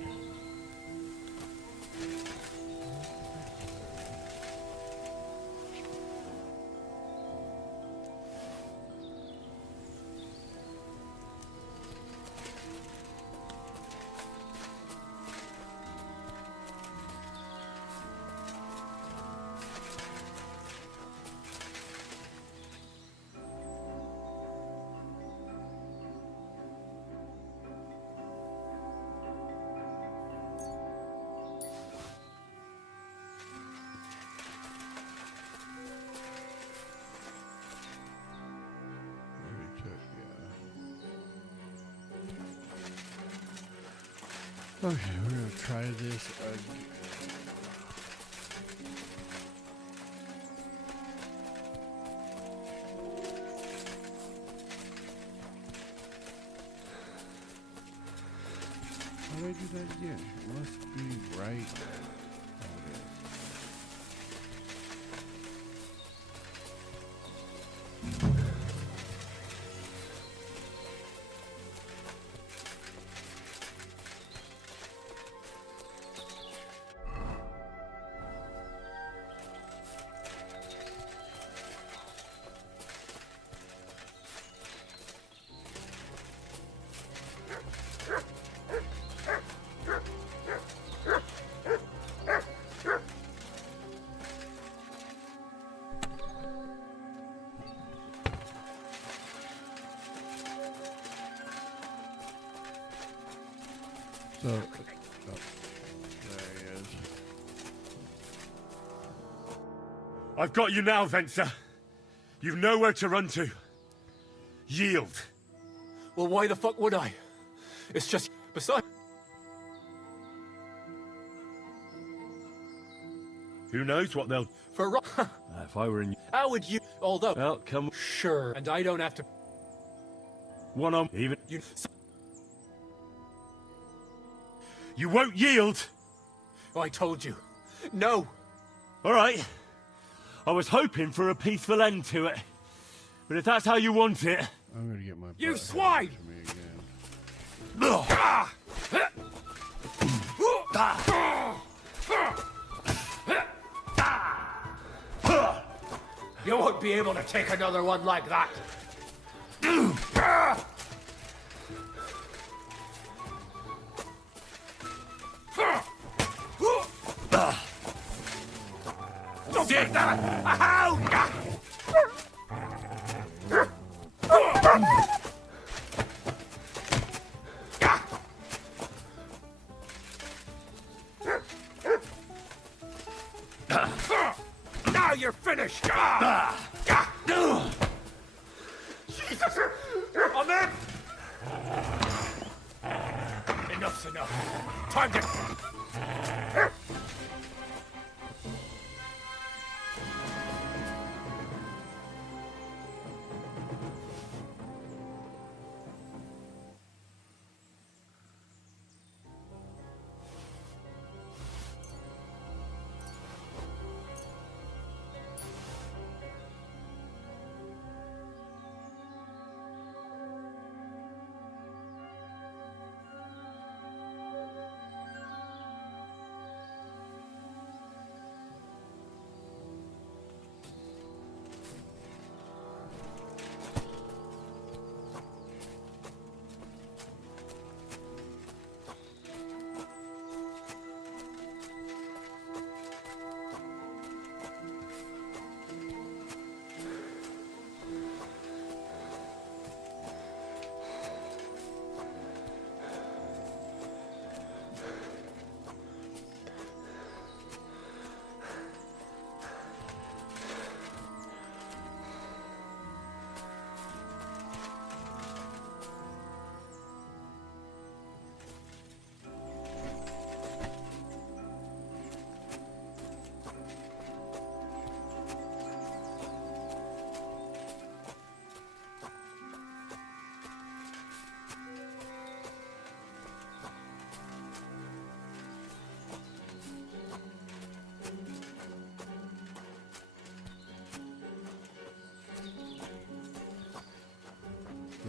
Okay, we're gonna try this again. How do I do that again? It must be right. So, oh, there he is. I've got you now, Venser. You've nowhere to run to. Yield. Well, why the fuck would I? It's just... Besides... Who knows what they'll... For... if I were in... How would you... Although... Well, come... Sure, and I don't have to... One on... Even... You... You won't yield! Oh, I told you. No! Alright. I was hoping for a peaceful end to it. But if that's how you want it... I'm gonna get my... You swine! You won't be able to take another one like that. Take that! Now you're finished! Jesus! I'm in! Enough's enough. Time to...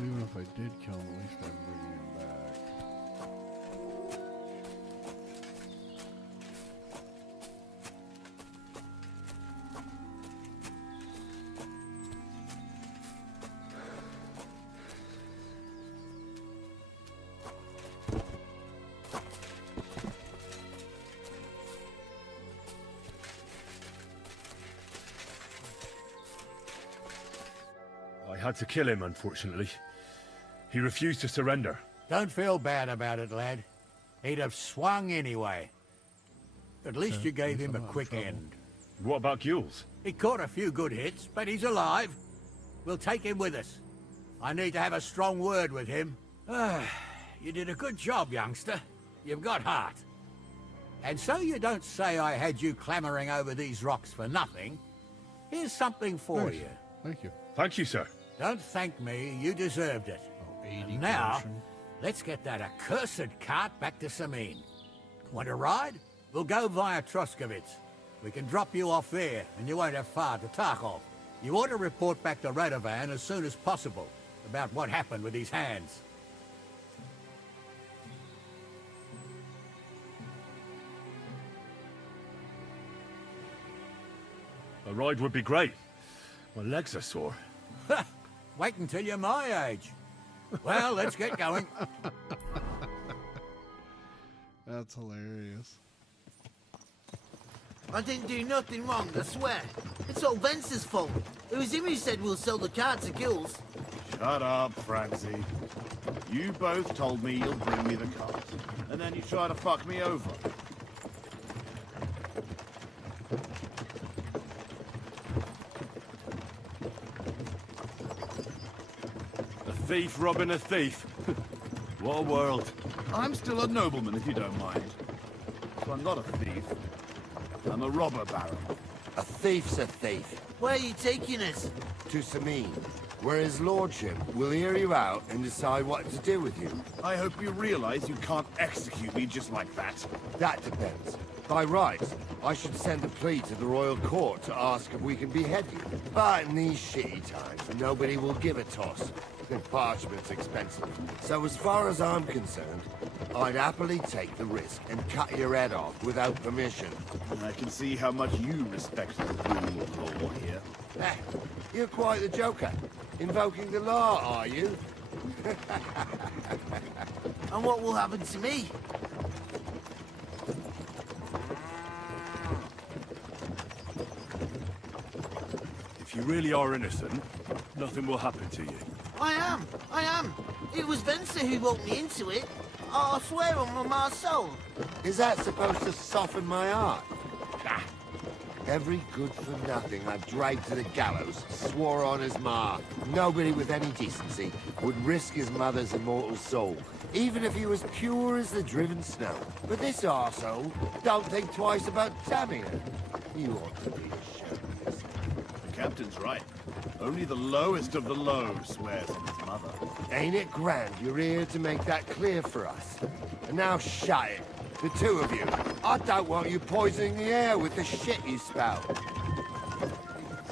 even if I did kill him, at least I'm bringing him back. I had to kill him, unfortunately. He refused to surrender. Don't feel bad about it, lad. He'd have swung anyway. At least you gave him a quick end. What about Gules? He caught a few good hits, but he's alive. We'll take him with us. I need to have a strong word with him. You did a good job, youngster. You've got heart. And so you don't say I had you clamoring over these rocks for nothing, here's something for Nice. you. Thank you. Thank you, sir. Don't thank me, you deserved it. Oh, 80 And now, potion. let's get that accursed cart back to Sameen. Want to ride? We'll go via Troskovitz. We can drop you off there, and you won't have far to Tarkov. You ought to report back to Radovan as soon as possible about what happened with these hands. A ride would be great. My legs are sore. Wait until you're my age. Well, let's get going. That's hilarious. I didn't do nothing wrong, I swear. It's all Vence's fault. It was him who said we'll sell the car to Gills. Shut up, Francie. You both told me you'll bring me the cart, and then you try to fuck me over. A thief robbing a thief. What a world. I'm still a nobleman, if you don't mind. So I'm not a thief. I'm a robber baron. A thief's a thief. Where are you taking us? To Sameen, where his lordship will hear you out and decide what to do with you. I hope you realize you can't execute me just like that. That depends. By rights, I should send a plea to the royal court to ask if we can behead you. But in these shitty times, nobody will give a toss. Parchment's expensive. So as far as I'm concerned, I'd happily take the risk and cut your head off without permission. I can see how much you respect the rule of law here. You're quite the joker. Invoking the law, are you? And what will happen to me? If you really are innocent, nothing will happen to you. I am. It was Vencer who woke me into it. I swear on my soul. Is that supposed to soften my heart? Every good-for-nothing I've dragged to the gallows swore on his ma. Nobody with any decency would risk his mother's immortal soul, even if he was pure as the driven snow. But this arsehole don't think twice about damning her. You ought to be ashamed of yourself. The captain's right. Only the lowest of the low swears on his mother. Ain't it grand you're here to make that clear for us? And now shut it. The two of you. I don't want you poisoning the air with the shit you spout.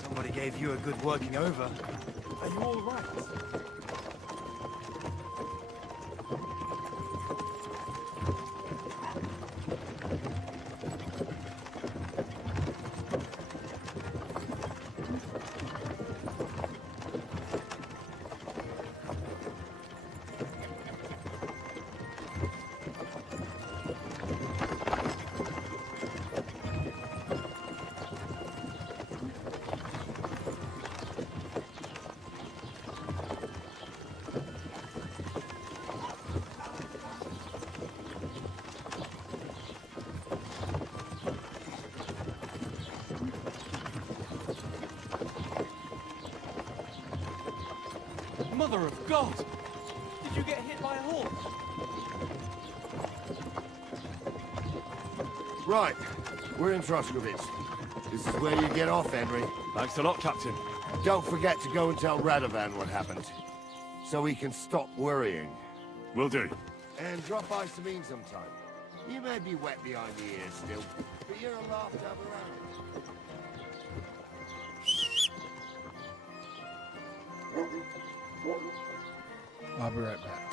Somebody gave you a good working over. Are you all right? Mother of God! Did you get hit by a horse? Right. We're in Troskovitz. This is where you get off, Henry. Thanks a lot, Captain. Don't forget to go and tell Radovan what happened, so he can stop worrying. Will do. And drop by Sameen sometime. You may be wet behind the ears still, but you're a laugh to have around. I'll be right back.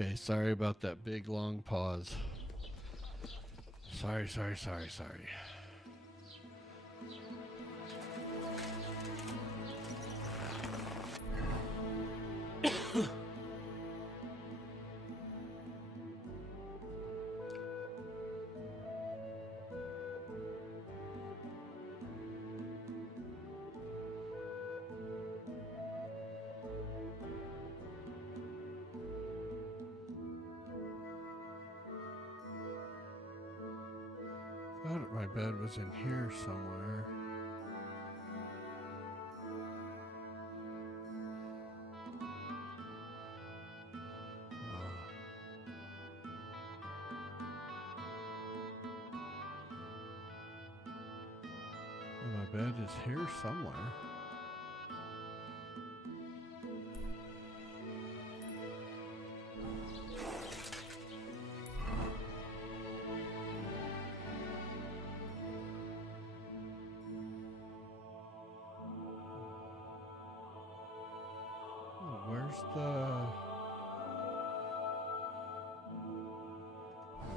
Okay, sorry about that big long pause. Sorry. Thought my bed was in here somewhere. My bed is here somewhere. Where's the...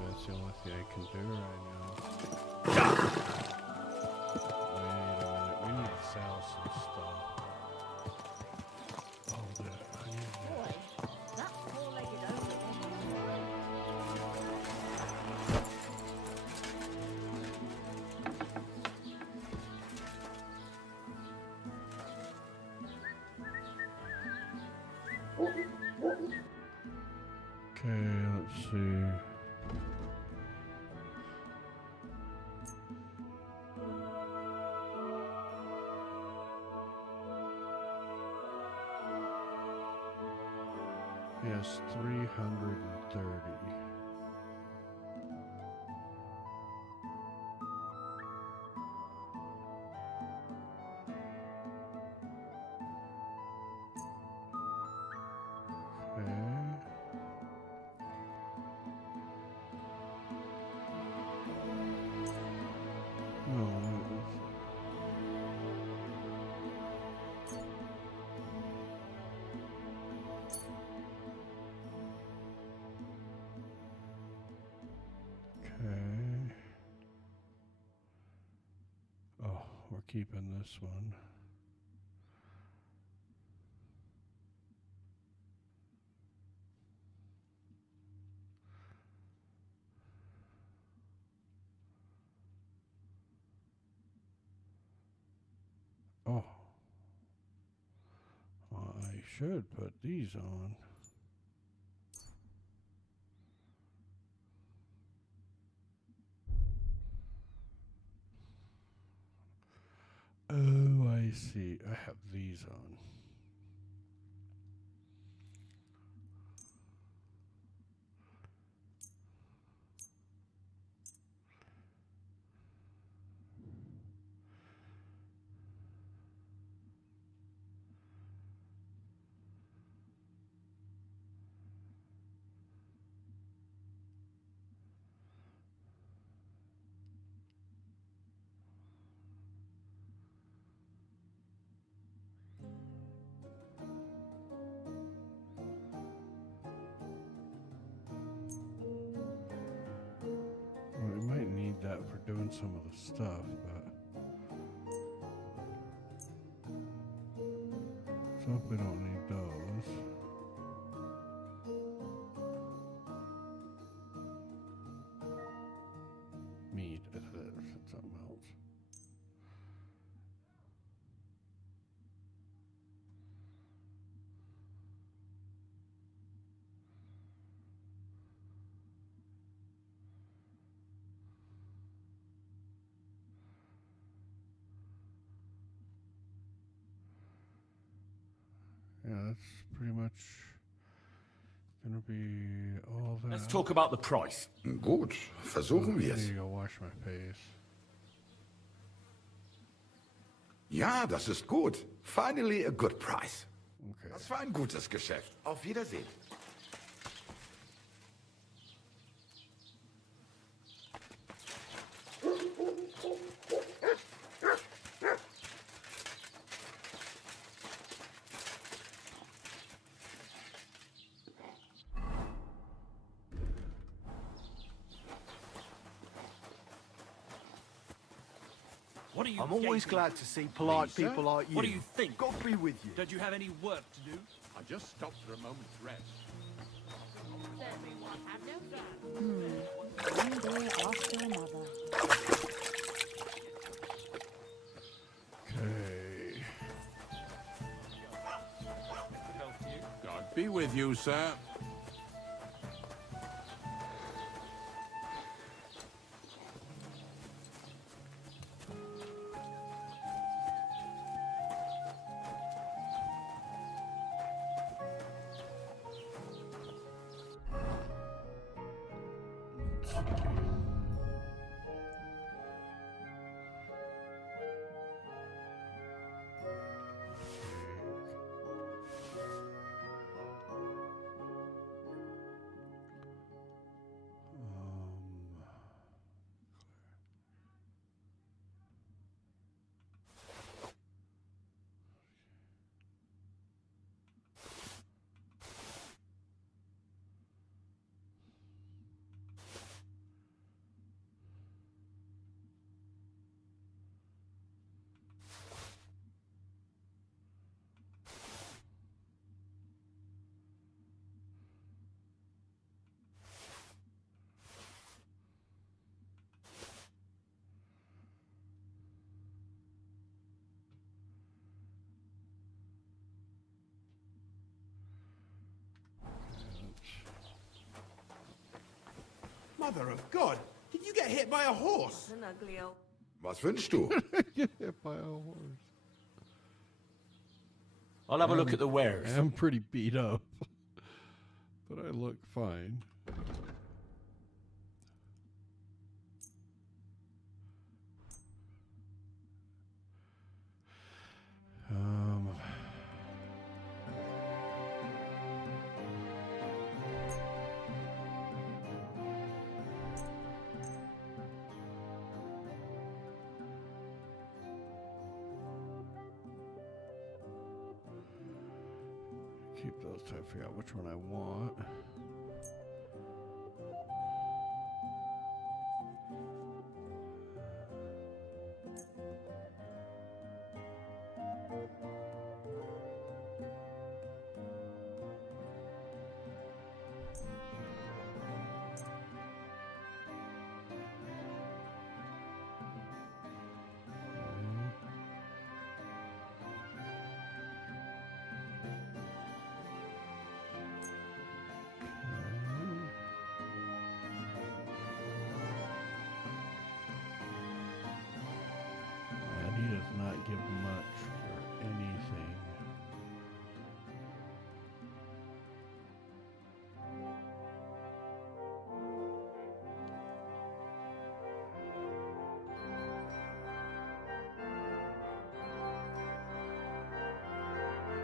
That's the only thing I can do right now. Wait a minute, we need to sell some stuff. Hold it, I need to... That four-legged ogre. Okay, let's see. Yes, 330. Oh, we're keeping this one. Oh. Well, I should put these on. Oh, I see. I have these on. Well, we might need that for doing some of the stuff, but so if we don't need those. Meat, something else. Yeah, that's pretty much gonna be all that. Let's talk about the price. Gut, versuchen wir I es. need to go wash my face. Ja, das ist gut. Finally a good price. Okay. Das war ein gutes Geschäft. Auf Wiedersehen. What do you I'm always gaping glad for? to see polite Me, sir? people like you. What do you think? God be with you. Don't you have any work to do? I just stopped for a moment's rest. One day after another. Okay. God be with you, sir. Mother of God! Did you get hit by a horse? An ugly old. Was wünschst du? Get hit by a horse. I'll have a look at the wares. I'm pretty beat up, but I look fine. Keep those till I figure out which one I want. And he does not give much for anything.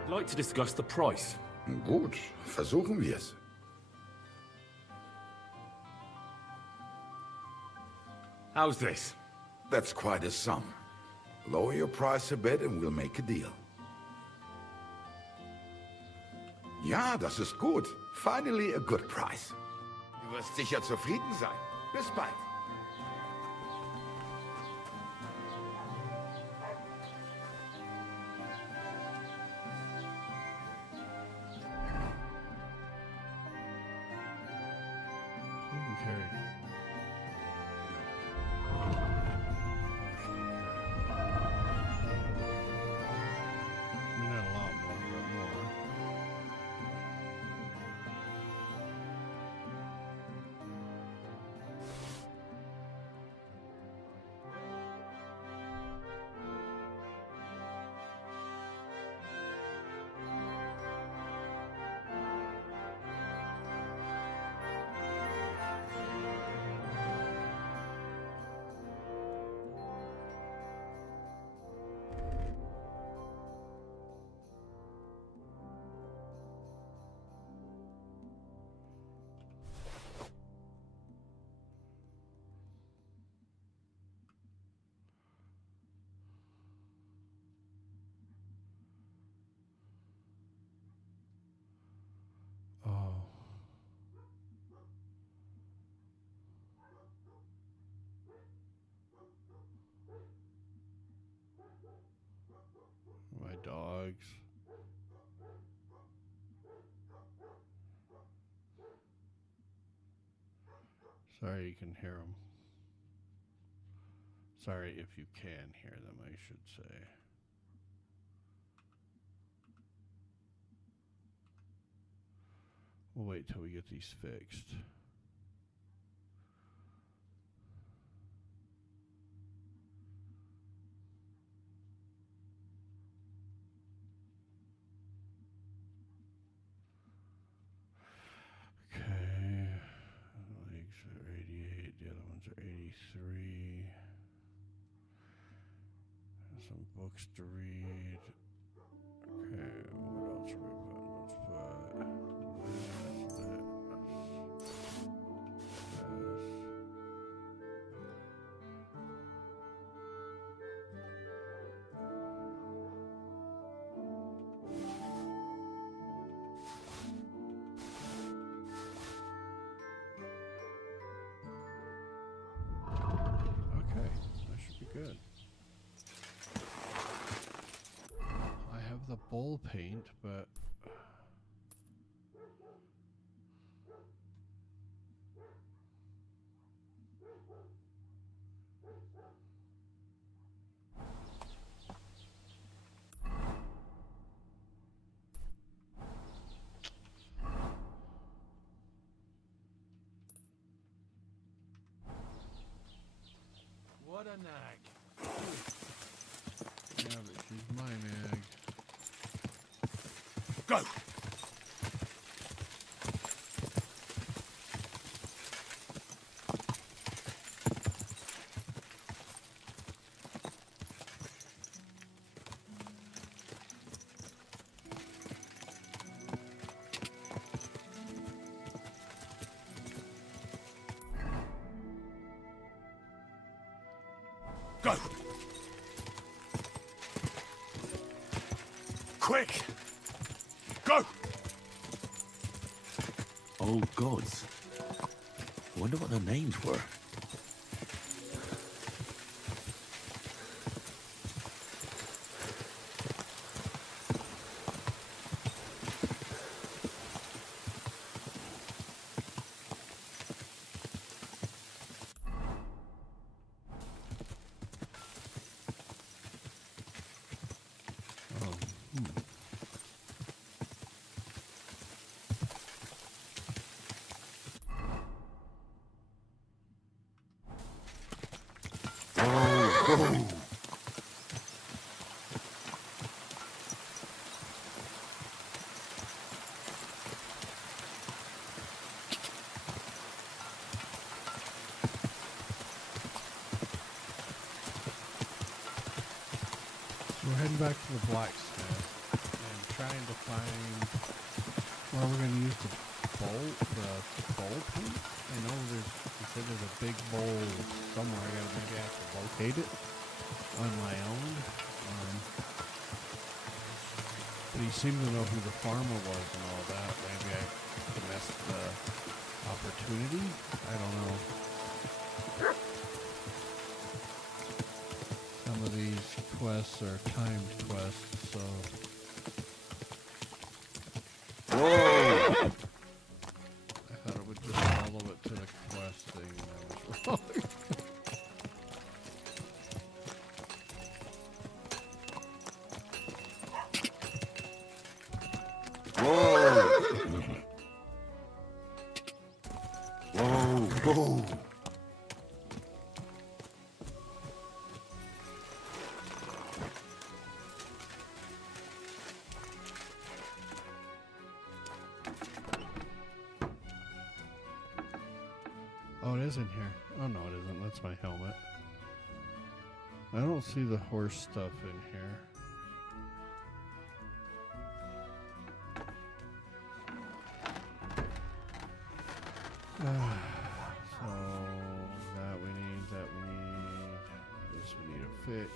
I'd like to discuss the price. Gut, versuchen wir's. How's this? That's quite a sum. Lower your price a bit and we'll make a deal. Ja, das ist gut. Finally a good price. Du wirst sicher zufrieden sein. Bis bald. You can carry. I mean, not a lot more, but more. Sorry you can hear them. Sorry if you can hear them, I should say. We'll wait till we get these fixed. Okay. Legs are 88. The other ones are 83. Some books to read. Okay, what else are we putting? Let's put this. Okay, that should be good. I have the bowl paint, but What a nag. yeah, but she's my nag. Go! Go! Quick! Go! Old gods. I wonder what their names were. We're heading back to the blacksmith and trying to find where we're going to use the bowl paint. I know he said there's a big bowl somewhere. Maybe I have to locate it on my own. But he seemed to know who the farmer was and all that. Maybe I missed the opportunity. I don't know. Some of these quests are timed quests, so. Whoa! I thought it would just follow it to the quest thing, and I was wrong. Whoa! Oh, it is in here. Oh, no, it isn't. That's my helmet. I don't see the horse stuff in here. So, that we need. This we need to fix.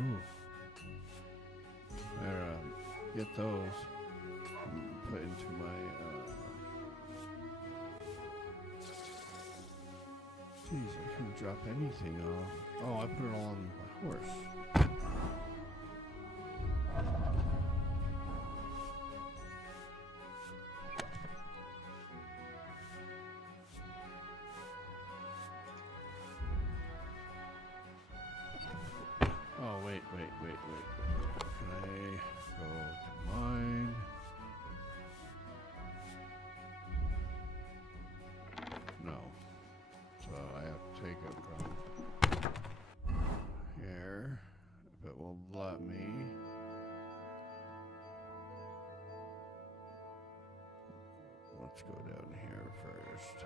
Ooh. There, get those. Put into my, Jeez, I couldn't drop anything off. Oh, I put it all on my horse. Oh, wait. Can I go to mine? No. So I have to take it from here, if it will let me. Let's go down here first.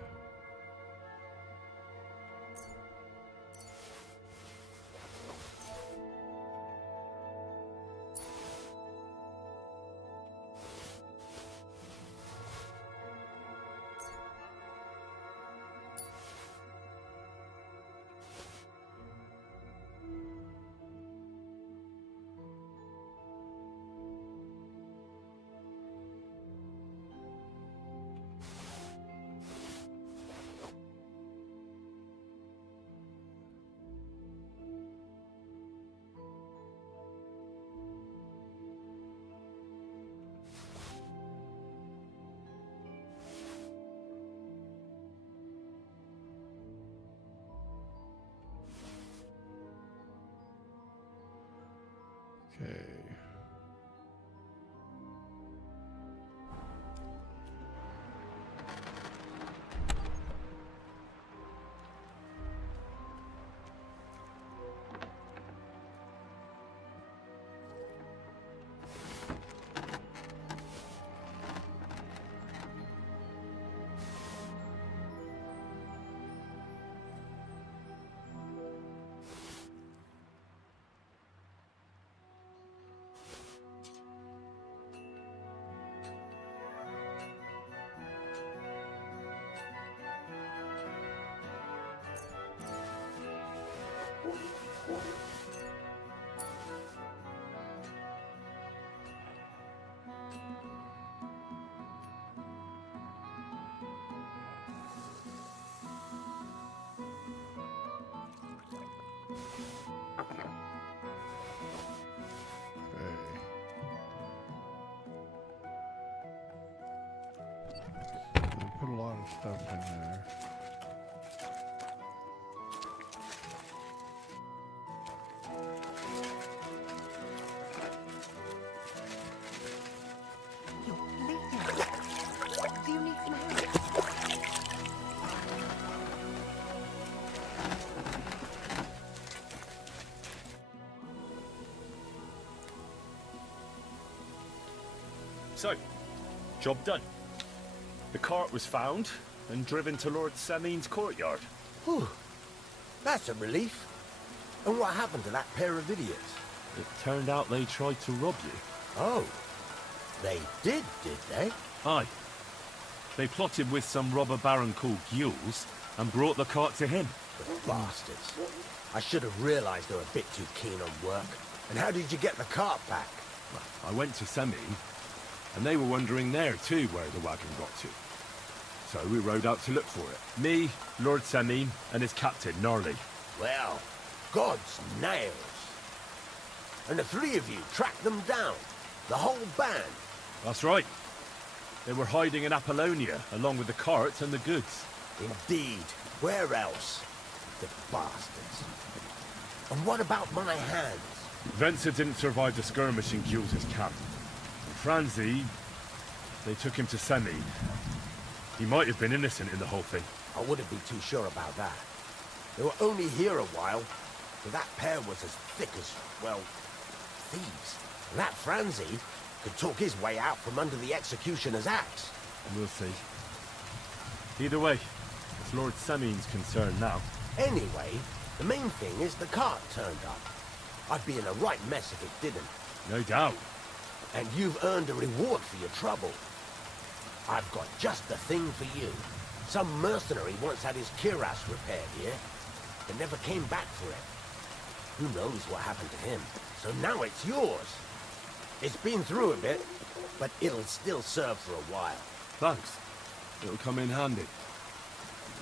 Okay. Put a lot of stuff in there. You're bleeding. Do you need some help? So, job done. The cart was found and driven to Lord Semin's courtyard. Whew. That's a relief. And what happened to that pair of idiots? It turned out they tried to rob you. Oh. They did they? Aye. They plotted with some robber baron called Gules and brought the cart to him. The bastards. I should have realized they were a bit too keen on work. And how did you get the cart back? Well, I went to Semin, and they were wondering there too where the wagon got to. So we rode out to look for it. Me, Lord Semin, and his captain, Gnarly. Well, God's nails. And the three of you tracked them down. The whole band. That's right. They were hiding in Apollonia, along with the carts and the goods. Indeed. Where else? The bastards. And what about my hands? Venser didn't survive the skirmish in Gules' camp. Franzi, they took him to Semin. He might have been innocent in the whole thing. I wouldn't be too sure about that. They were only here a while, but that pair was as thick as, well, thieves. And that Franzi could talk his way out from under the executioner's axe. We'll see. Either way, it's Lord Semin's concern now. Anyway, the main thing is the cart turned up. I'd be in a right mess if it didn't. No doubt. And you've earned a reward for your trouble. I've got just the thing for you. Some mercenary once had his cuirass repaired here, but never came back for it. Who knows what happened to him? so now it's yours. It's been through a bit, but it'll still serve for a while. Thanks. It'll come in handy.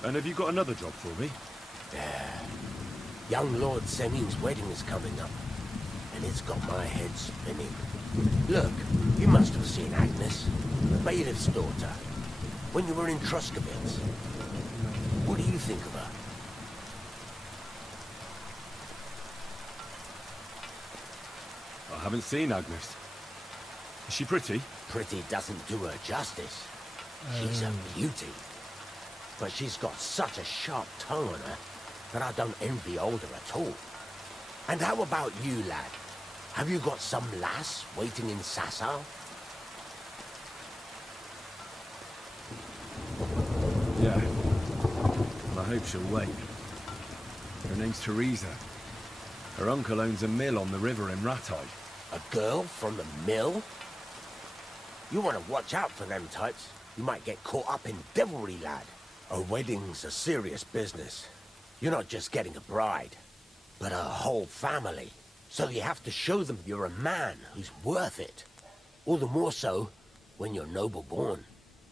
And have you got another job for me? Yeah. Young Lord Semin's wedding is coming up, and it's got my head spinning. Look, you must have seen Agnes, the bailiff's daughter, when you were in Truscovitz. What do you think of her? I haven't seen Agnes. Is she pretty? Pretty doesn't do her justice. She's a beauty. But she's got such a sharp tongue on her that I don't envy older at all. And how about you, lad? Have you got some lass waiting in Sasau? Yeah. And I hope she'll wait. Her name's Teresa. Her uncle owns a mill on the river in Ratai. A girl from the mill? You want to watch out for them types. You might get caught up in devilry, lad. A wedding's a serious business. You're not just getting a bride, but a whole family. So you have to show them you're a man who's worth it. All the more so when you're noble born.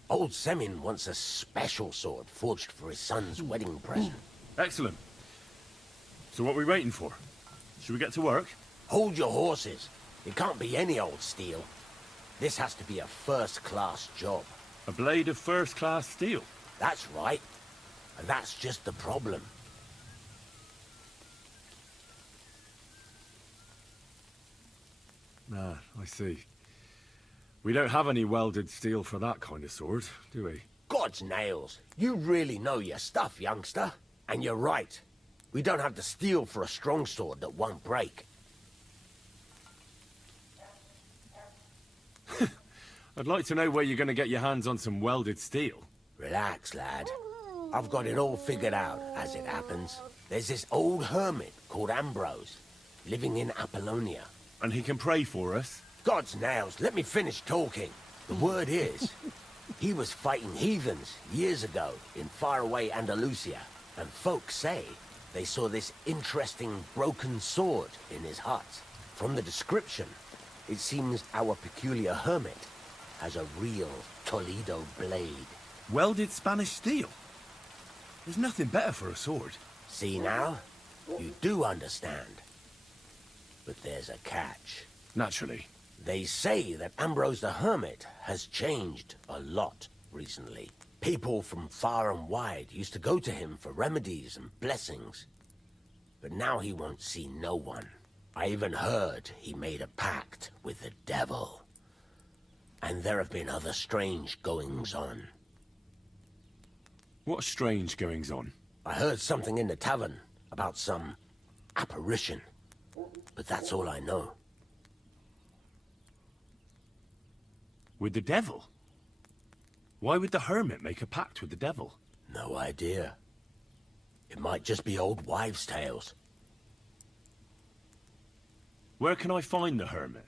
Old Semin wants a special sword forged for his son's wedding present. Excellent. So what are we waiting for? Should we get to work? Hold your horses. It can't be any old steel. This has to be a first-class job. A blade of first-class steel? That's right. And that's just the problem. Ah, I see. We don't have any welded steel for that kind of sword, do we? God's nails. You really know your stuff, youngster. And you're right. We don't have the steel for a strong sword that won't break. I'd like to know where you're going to get your hands on some welded steel. Relax, lad. I've got it all figured out, as it happens. There's this old hermit called Ambrose, living in Apollonia. And he can pray for us? God's nails, let me finish talking. The word is, he was fighting heathens years ago in faraway Andalusia, and folks say they saw this interesting broken sword in his hut. From the description, it seems our peculiar hermit has a real Toledo blade. Welded Spanish steel? There's nothing better for a sword. See now? You do understand. But there's a catch. Naturally. They say that Ambrose the Hermit has changed a lot recently. People from far and wide used to go to him for remedies and blessings. But now he won't see no one. I even heard he made a pact with the devil. And there have been other strange goings-on. What strange goings-on? I heard something in the tavern about some apparition. But that's all I know. With the devil? Why would the hermit make a pact with the devil? No idea. It might just be old wives' tales. Where can I find the hermit?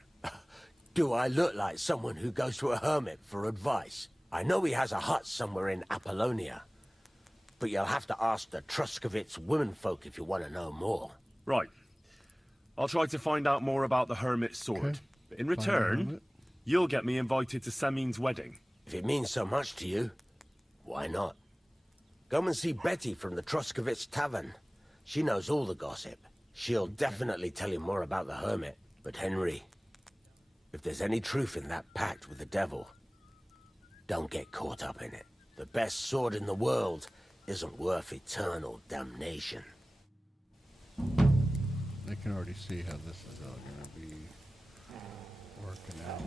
Do I look like someone who goes to a hermit for advice? I know he has a hut somewhere in Apollonia. But you'll have to ask the Truscovitz womenfolk if you want to know more. Right. I'll try to find out more about the hermit's sword. Okay. But in return, you'll get me invited to Semin's wedding. If it means so much to you, why not? Go and see Betty from the Truscovitz Tavern. She knows all the gossip. She'll definitely tell you more about the hermit. But Henry, if there's any truth in that pact with the devil, don't get caught up in it. The best sword in the world isn't worth eternal damnation. I can already see how this is all going to be working out.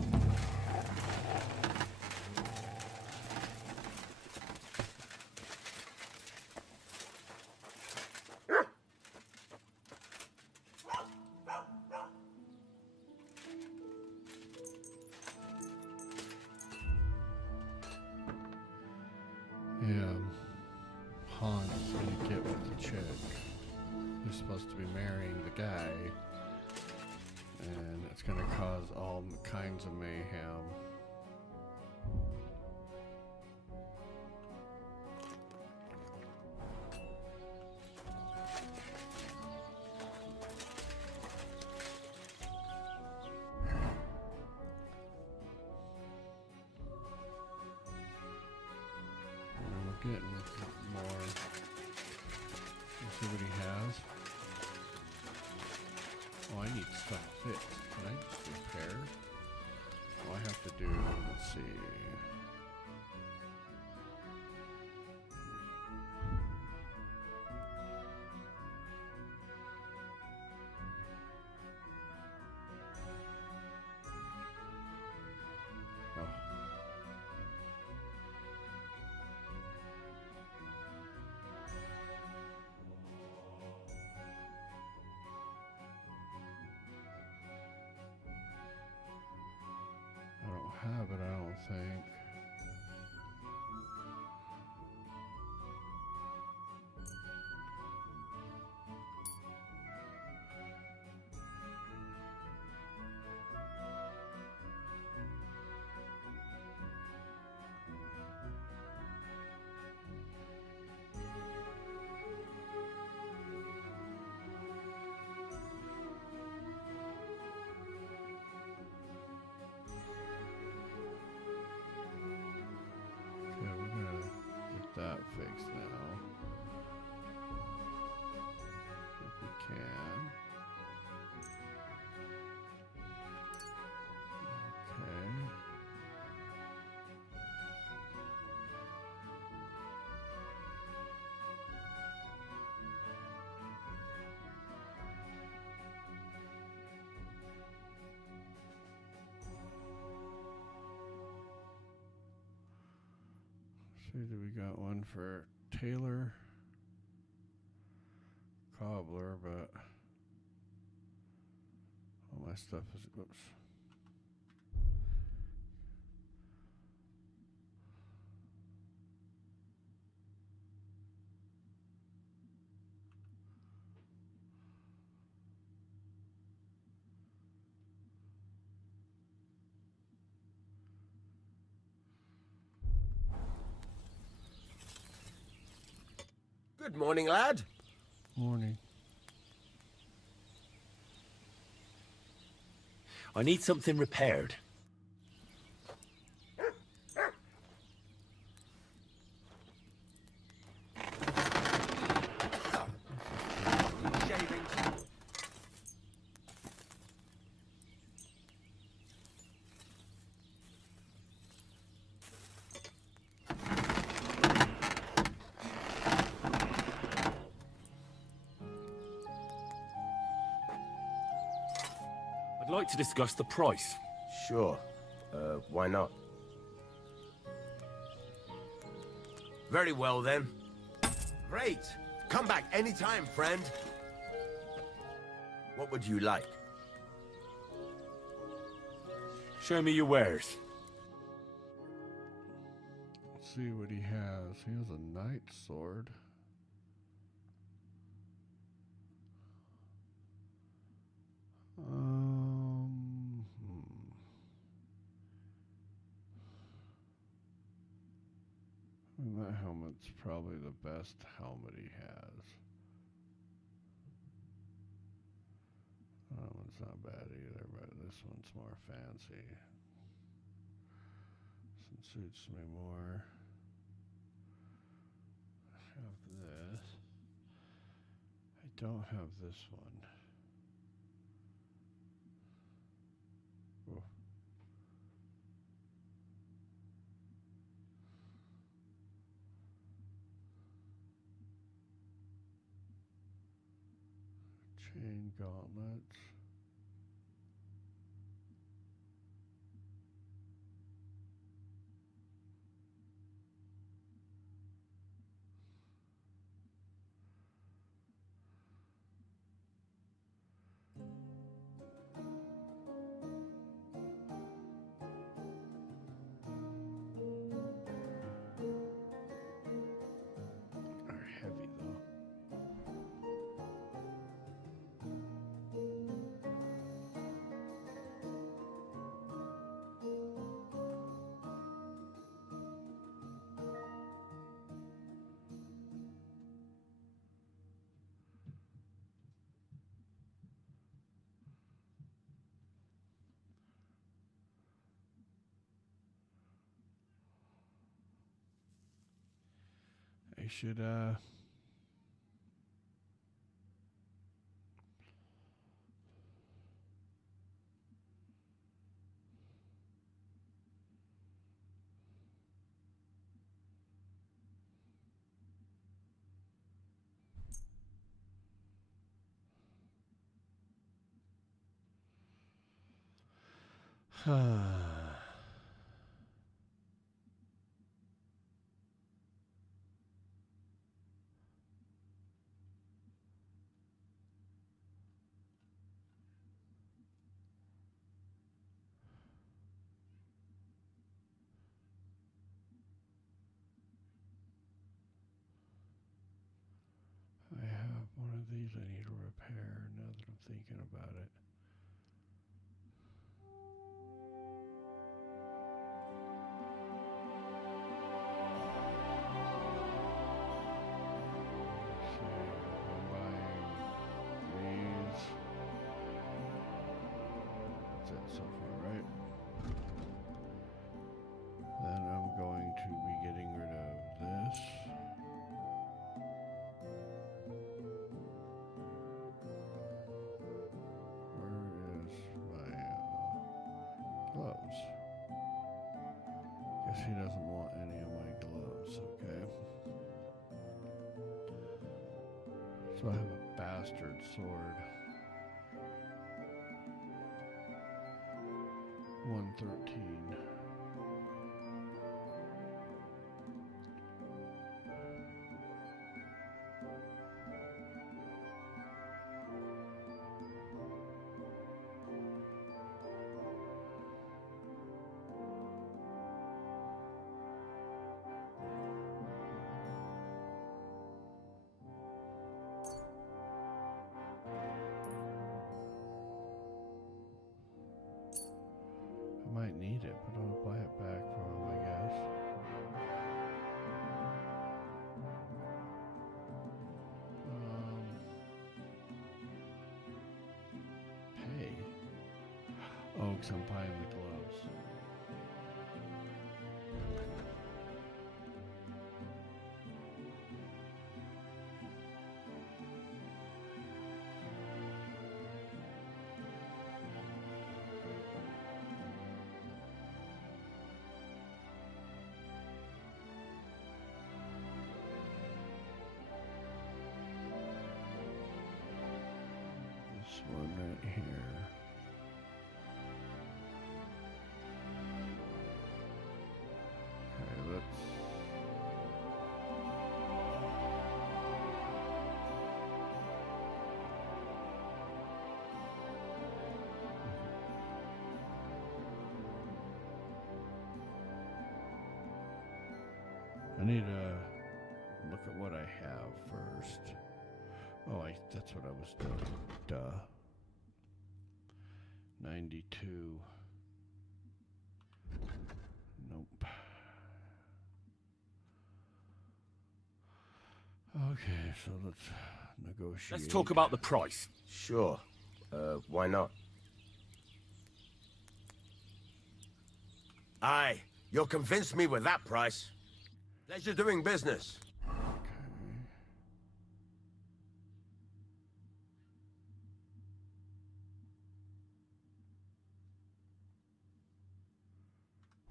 Yeah, Hans is going to get with the chick who's supposed to be marrying the guy, and it's going to cause all kinds of mayhem. getting more. Let's see what he has. Oh, I need stuff fixed. Can I just repair? Oh, I have to do, let's see. Have it, I don't think. That fixed now. If we can. Okay. See that we got one for Taylor Cobbler, but all my stuff is, oops. Good morning, lad. Morning. I need something repaired. I'd like to discuss the price. Sure. Why not? Very well, then. Great! Come back anytime, friend. What would you like? Show me your wares. Let's see what he has. He has a knight sword. And that helmet's probably the best helmet he has. That one's not bad either, but this one's more fancy. This one suits me more. I have this. I don't have this one. Oh. Chain gauntlets. Are heavy though. I should, I have one of these I need to repair now that I'm thinking about it. That's it so far, right? Then I'm going to be getting rid of this. Where is my gloves? Guess he doesn't want any of my gloves, okay. So I have a bastard sword. 113. I might need it, but I'll buy it back from him, I guess. Pay? Oh, because I'm buying the gloves. This one right here. Okay, let's... I need to look at what I have first. Oh, that's what I was doing. Duh. 92. Nope. Okay, so let's negotiate. Let's talk about the price. Sure. Why not? Aye, you'll convince me with that price. Pleasure doing business.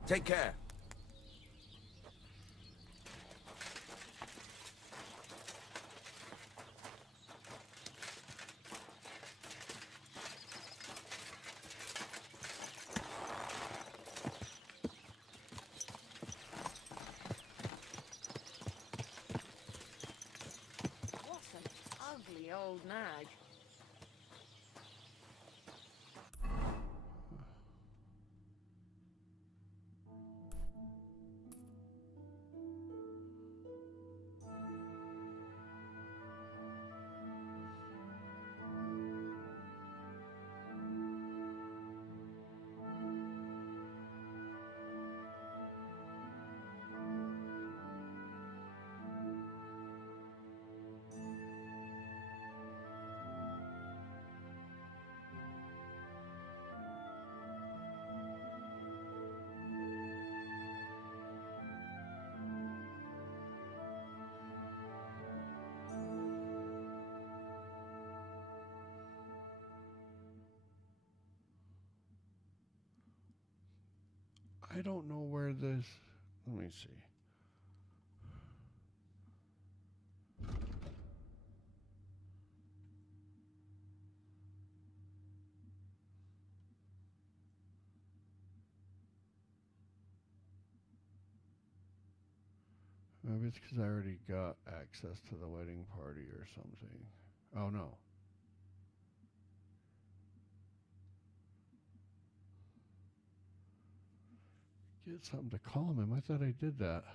Take care. What an ugly old nag. I don't know where this... Let me see. Maybe it's because I already got access to the wedding party or something. Oh, no. Get something to call him. I thought I did that.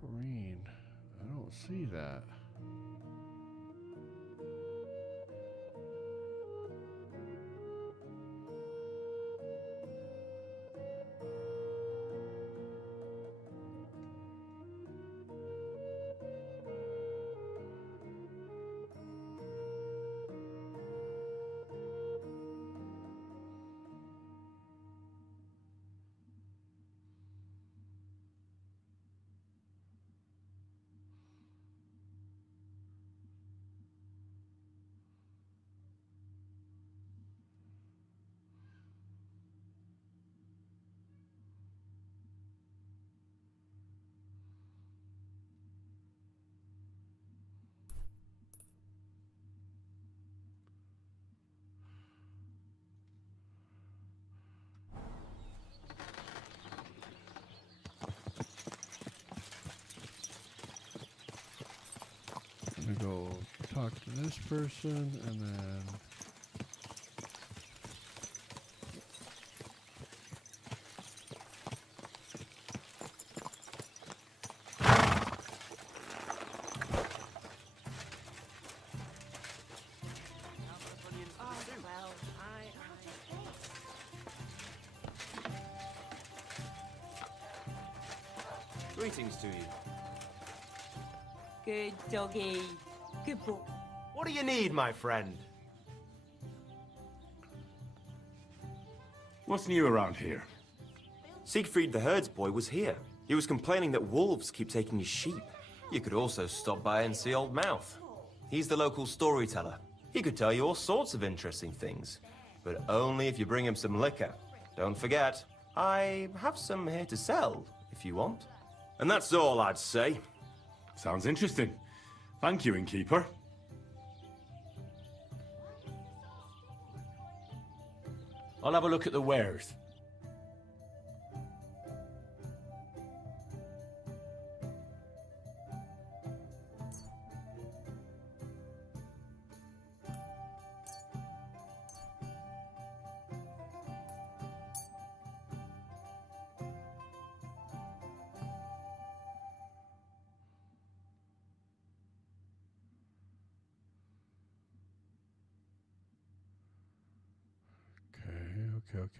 Green. I don't see that. I'm gonna go talk to this person and then... Greetings to you. Good doggy. Good boy. What do you need, my friend? What's new around here? Siegfried the herdsboy was here. He was complaining that wolves keep taking his sheep. You could also stop by and see Old Mouth. He's the local storyteller. He could tell you all sorts of interesting things. But only if you bring him some liquor. Don't forget, I have some here to sell, if you want. And that's all I'd say. Sounds interesting. Thank you, innkeeper. I'll have a look at the wares.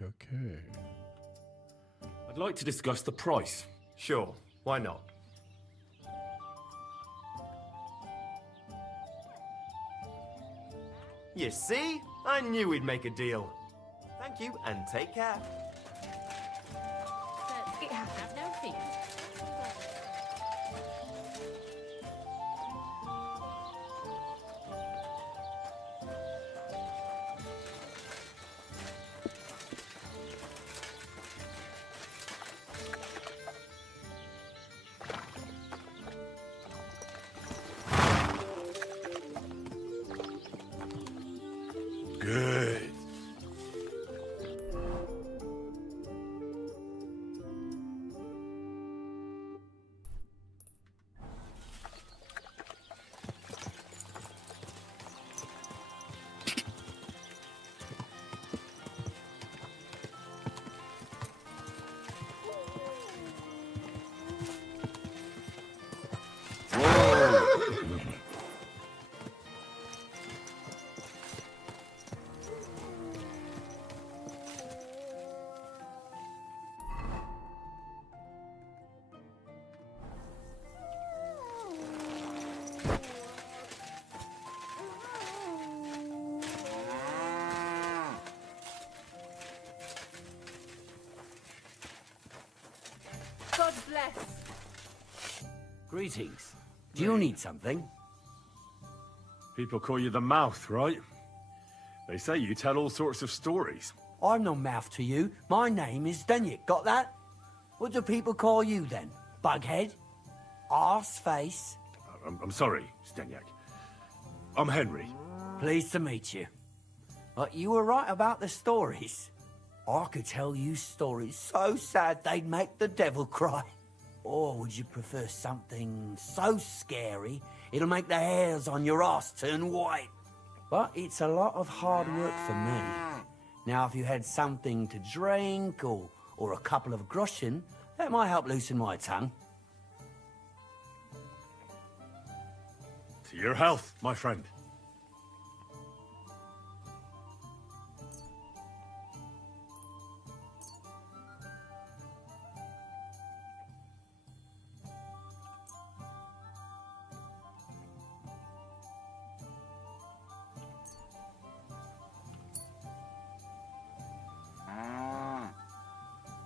Okay. I'd like to discuss the price. Sure, why not? You see? I knew we'd make a deal. Thank you, and take care. It happens, no fear. Good. Greetings. Do you need something? People call you the Mouth, right? They say you tell all sorts of stories. I'm no mouth to you. My name is Denyek. Got that? What do people call you then? Bughead? Arseface? I'm sorry, Stenyak. I'm Henry. Pleased to meet you. But you were right about the stories. I could tell you stories so sad they'd make the devil cry. Or would you prefer something so scary it'll make the hairs on your ass turn white? But it's a lot of hard work for me. Now, if you had something to drink or a couple of groschen, that might help loosen my tongue. To your health, my friend.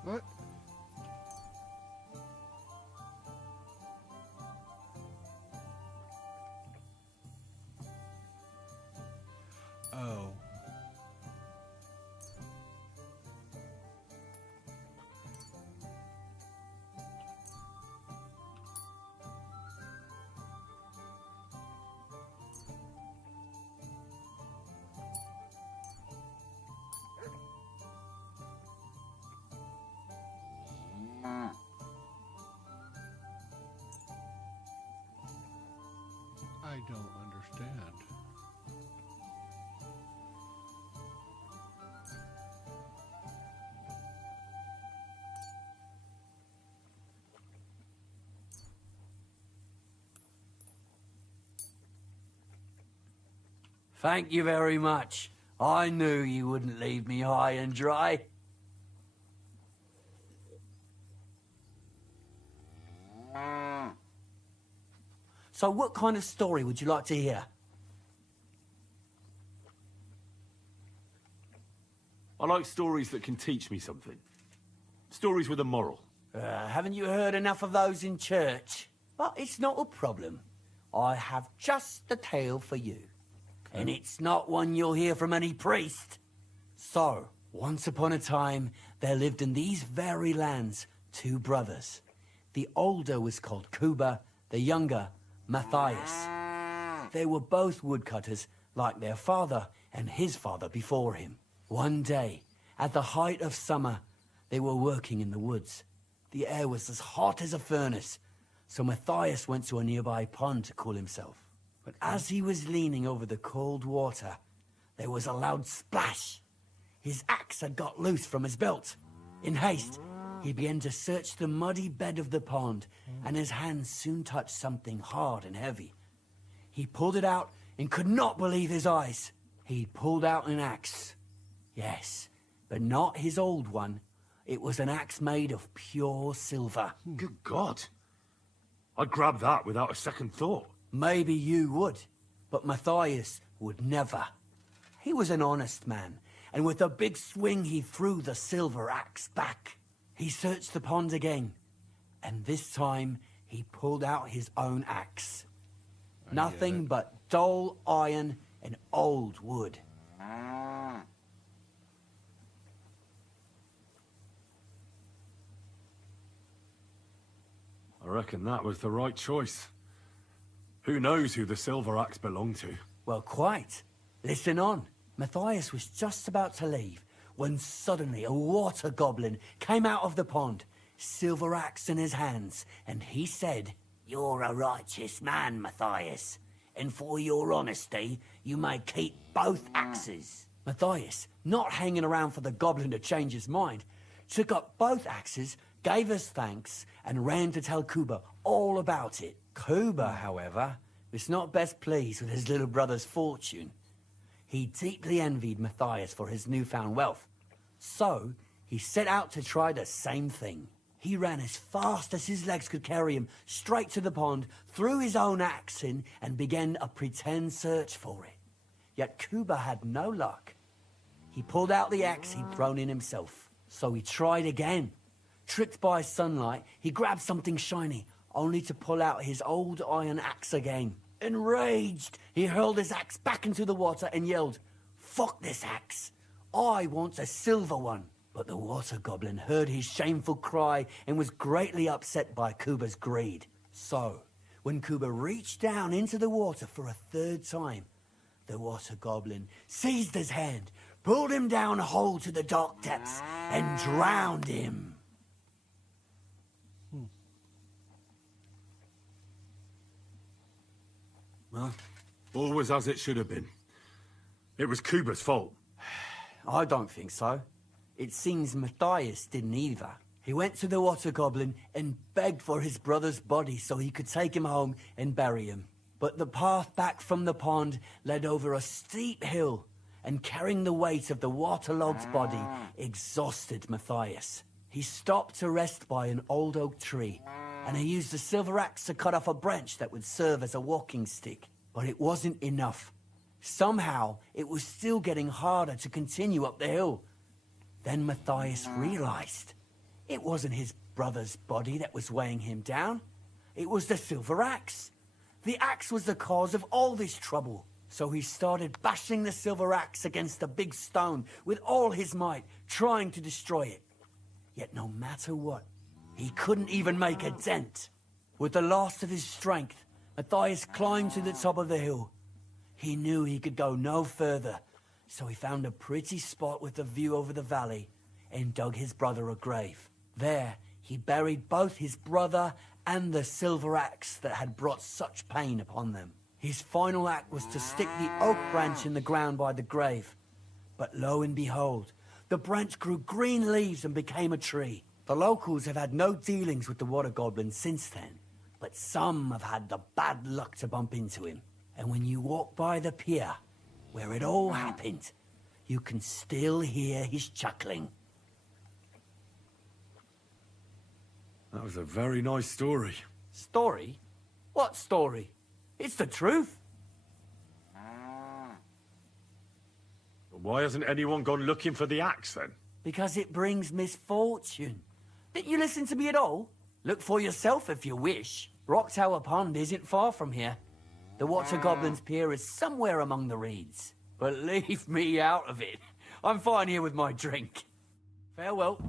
What? Oh. I don't understand. Thank you very much. I knew you wouldn't leave me high and dry. So what kind of story would you like to hear? I like stories that can teach me something. Stories with a moral. Haven't you heard enough of those in church? But it's not a problem. I have just the tale for you. And it's not one you'll hear from any priest. So, once upon a time, there lived in these very lands 2 brothers. The older was called Kuba, the younger, Matthias. They were both woodcutters, like their father and his father before him. One day, at the height of summer, they were working in the woods. The air was as hot as a furnace, so Matthias went to a nearby pond to cool himself. But as he was leaning over the cold water, there was a loud splash. His axe had got loose from his belt. In haste, he began to search the muddy bed of the pond, and his hands soon touched something hard and heavy. He pulled it out and could not believe his eyes. He pulled out an axe. Yes, but not his old one. It was an axe made of pure silver. Good God. I'd grab that without a second thought. Maybe you would, but Matthias would never. He was an honest man, and with a big swing he threw the silver axe back. He searched the pond again, and this time he pulled out his own axe. Nothing but dull iron and old wood. I reckon that was the right choice. Who knows who the silver axe belonged to? Well, quite. Listen on. Matthias was just about to leave when suddenly a water goblin came out of the pond, silver axe in his hands, and he said, "You're a righteous man, Matthias, and for your honesty, you may keep both axes." Matthias, not hanging around for the goblin to change his mind, took up both axes, gave us thanks, and ran to tell Kuba all about it. Kuba, however, was not best pleased with his little brother's fortune. He deeply envied Matthias for his newfound wealth. So, he set out to try the same thing. He ran as fast as his legs could carry him straight to the pond, threw his own axe in, and began a pretend search for it. Yet Kuba had no luck. He pulled out the axe he'd thrown in himself. So he tried again. Tricked by sunlight, he grabbed something shiny, only to pull out his old iron axe again. Enraged, he hurled his axe back into the water and yelled, "Fuck this axe! I want a silver one." But the water goblin heard his shameful cry and was greatly upset by Kuba's greed. So, when Kuba reached down into the water for a third time, the water goblin seized his hand, pulled him down whole to the dark depths, and drowned him. Well, all was as it should have been. It was Kuba's fault. I don't think so. It seems Matthias didn't either. He went to the water goblin and begged for his brother's body so he could take him home and bury him. But the path back from the pond led over a steep hill, and carrying the weight of the waterlogged body exhausted Matthias. He stopped to rest by an old oak tree, and he used a silver axe to cut off a branch that would serve as a walking stick. But it wasn't enough. Somehow, it was still getting harder to continue up the hill. Then Matthias realized it wasn't his brother's body that was weighing him down. It was the silver axe. The axe was the cause of all this trouble. So he started bashing the silver axe against a big stone with all his might, trying to destroy it. Yet no matter what, he couldn't even make a dent. With the last of his strength, Matthias climbed to the top of the hill. He knew he could go no further, so he found a pretty spot with a view over the valley and dug his brother a grave. There, he buried both his brother and the silver axe that had brought such pain upon them. His final act was to stick the oak branch in the ground by the grave. But lo and behold, the branch grew green leaves and became a tree. The locals have had no dealings with the water goblin since then, but some have had the bad luck to bump into him. And when you walk by the pier, where it all happened, you can still hear his chuckling. That was a very nice story. Story? What story? It's the truth. Why hasn't anyone gone looking for the axe, then? Because it brings misfortune. Didn't you listen to me at all? Look for yourself if you wish. Rock Tower Pond isn't far from here. The Water Goblin's Pier is somewhere among the reeds. But leave me out of it. I'm fine here with my drink. Farewell.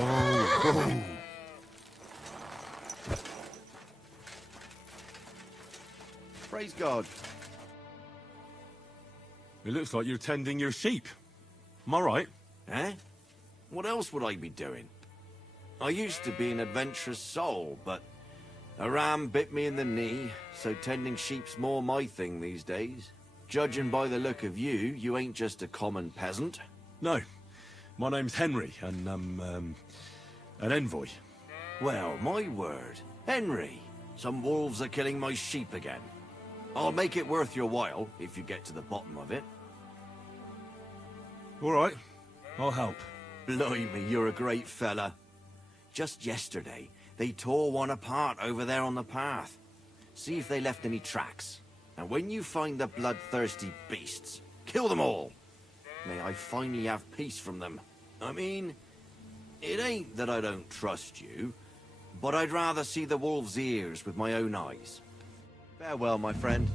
Oh. Praise God. It looks like you're tending your sheep. Am I right? Eh? What else would I be doing? I used to be an adventurous soul, but a ram bit me in the knee, so tending sheep's more my thing these days. Judging by the look of you, you ain't just a common peasant. No. My name's Henry, and I'm, an envoy. Well, my word. Henry, some wolves are killing my sheep again. I'll make it worth your while, if you get to the bottom of it. All right. I'll help. Blimey, you're a great fella. Just yesterday, they tore one apart over there on the path. See if they left any tracks. And when you find the bloodthirsty beasts, kill them all. May I finally have peace from them. I mean, it ain't that I don't trust you, but I'd rather see the wolf's ears with my own eyes. Farewell, my friend.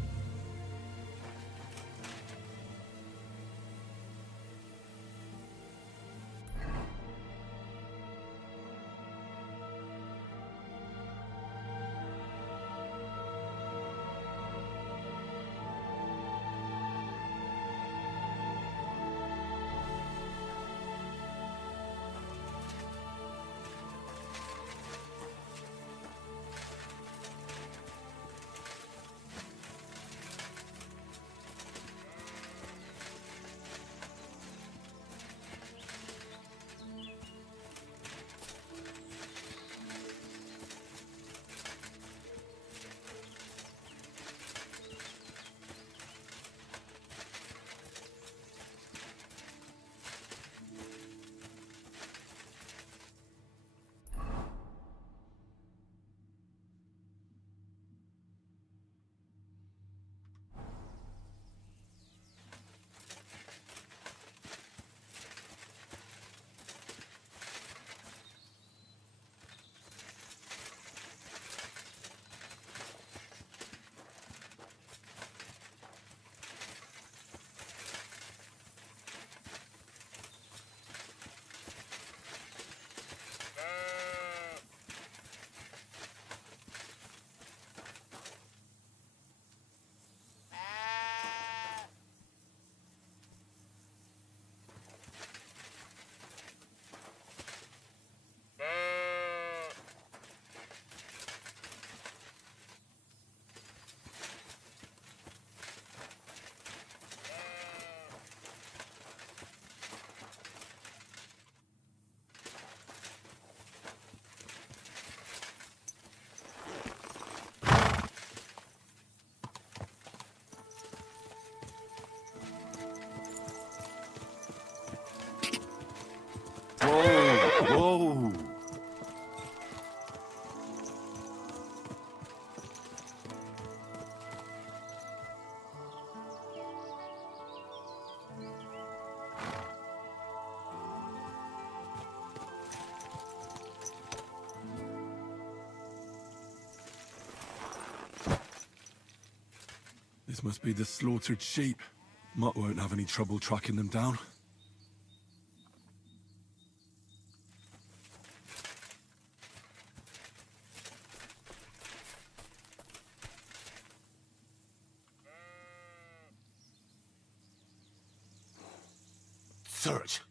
Whoa! This must be the slaughtered sheep. Mutt won't have any trouble tracking them down. Search.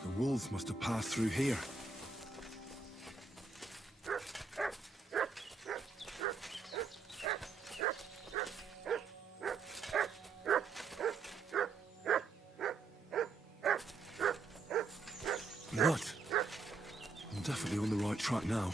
The wolves must have passed through here. But I'm definitely on the right track now.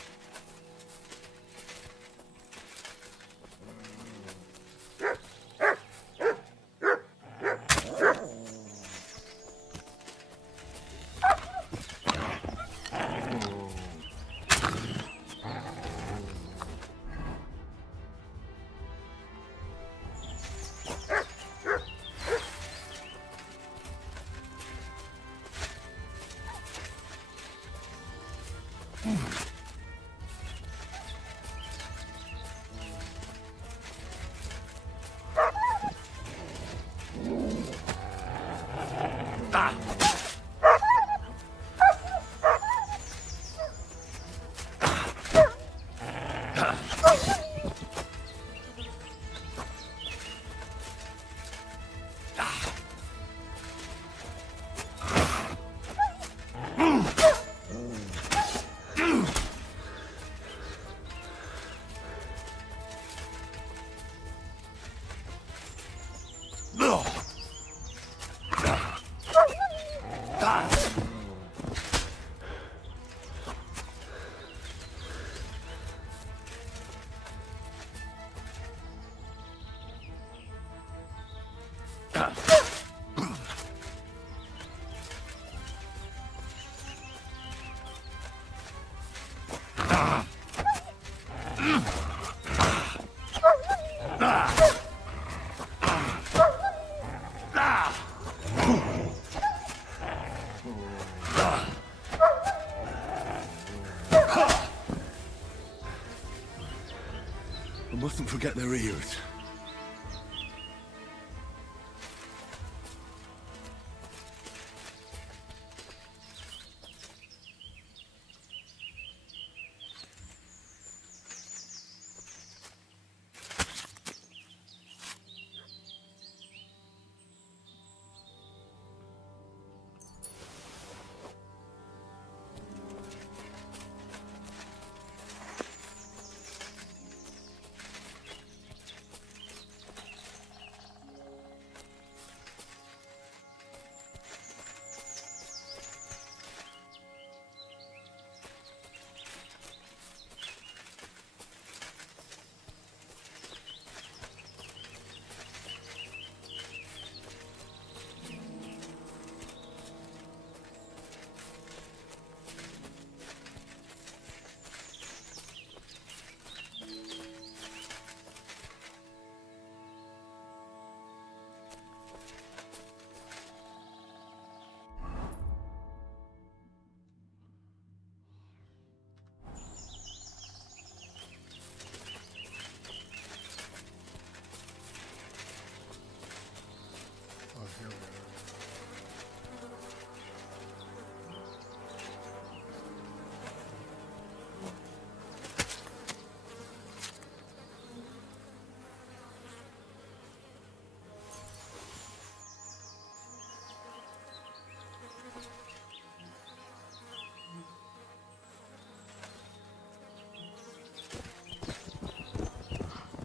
I mustn't forget their ears.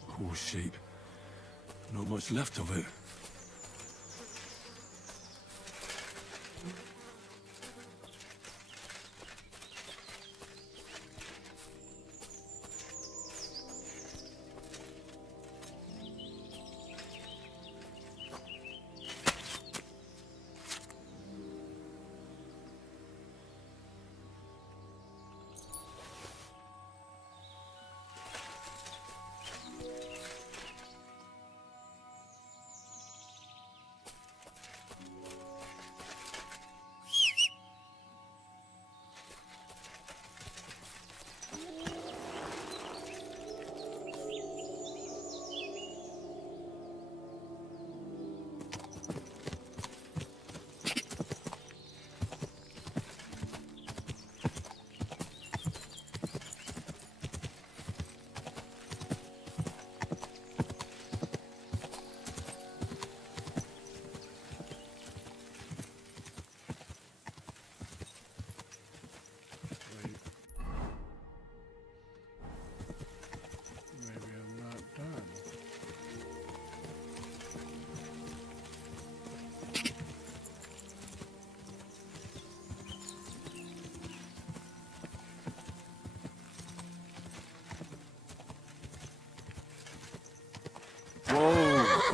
Poor sheep. Not much left of it.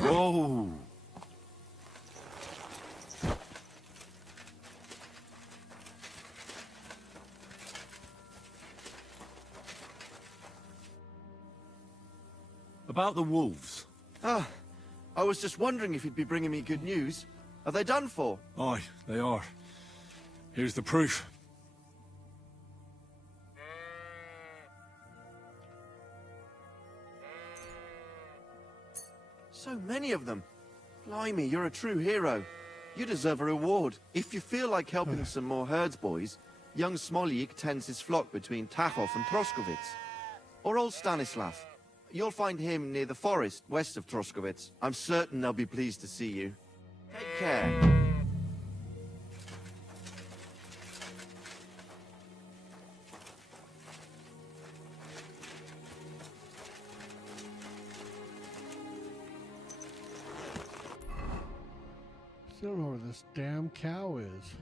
Whoa! About the wolves. Ah, I was just wondering if you'd be bringing me good news. Are they done for? Aye, they are. Here's the proof. So many of them. Blimey, you're a true hero. You deserve a reward. If you feel like helping some more herds boys, young Smoljik tends his flock between Tachov and Troskowitz. Or old Stanislav. You'll find him near the forest west of Troskowitz. I'm certain they'll be pleased to see you. Take care. Still don't know where this damn cow is.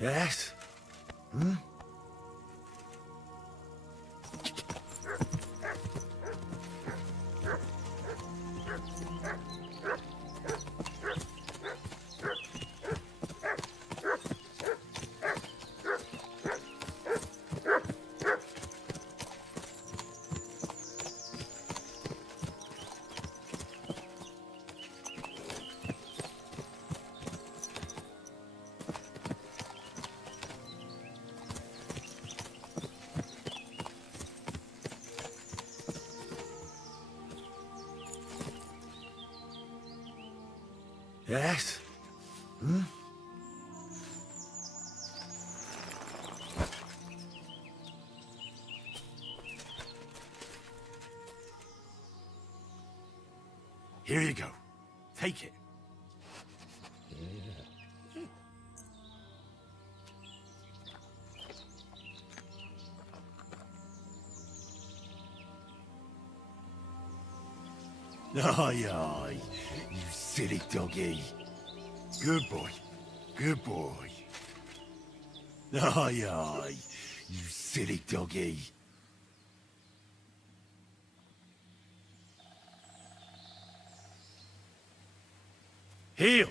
Yes? Hmm? Yes? Hmm? Here you go. Take it. Aye, aye, you silly doggy. Good boy, good boy. Aye, aye, you silly doggy. Heel!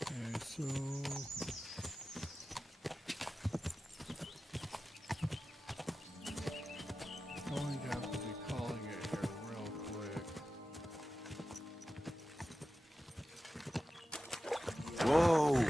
Okay, so going to have to be calling it here real quick. Whoa!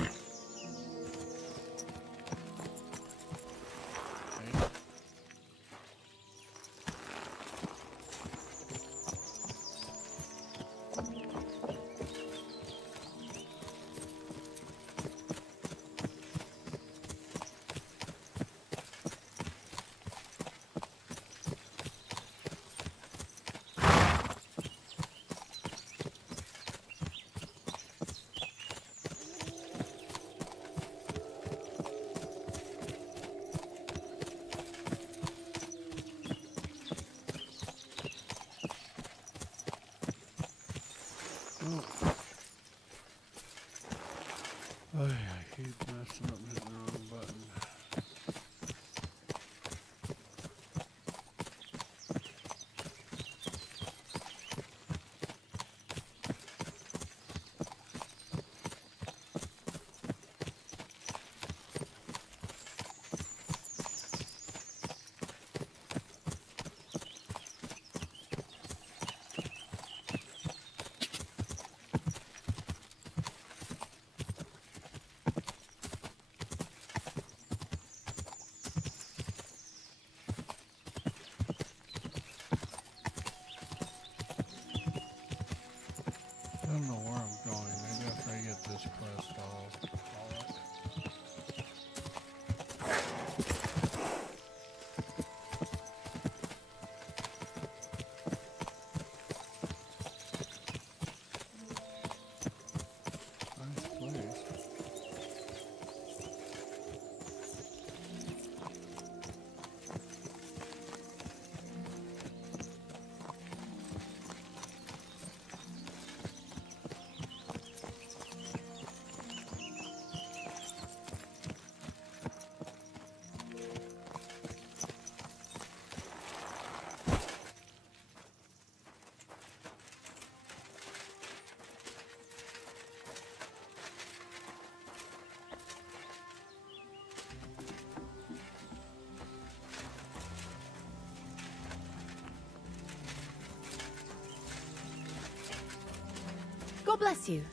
Bless you.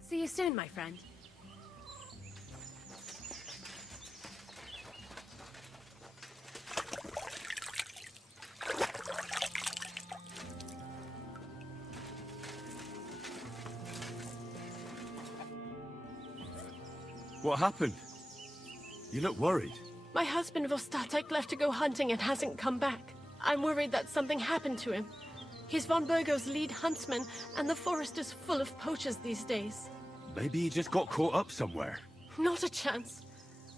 See you soon, my friend. What happened? You look worried. My husband Vostatek left to go hunting and hasn't come back. I'm worried that something happened to him. He's von Burgo's lead huntsman, and the forest is full of poachers these days. Maybe he just got caught up somewhere. Not a chance.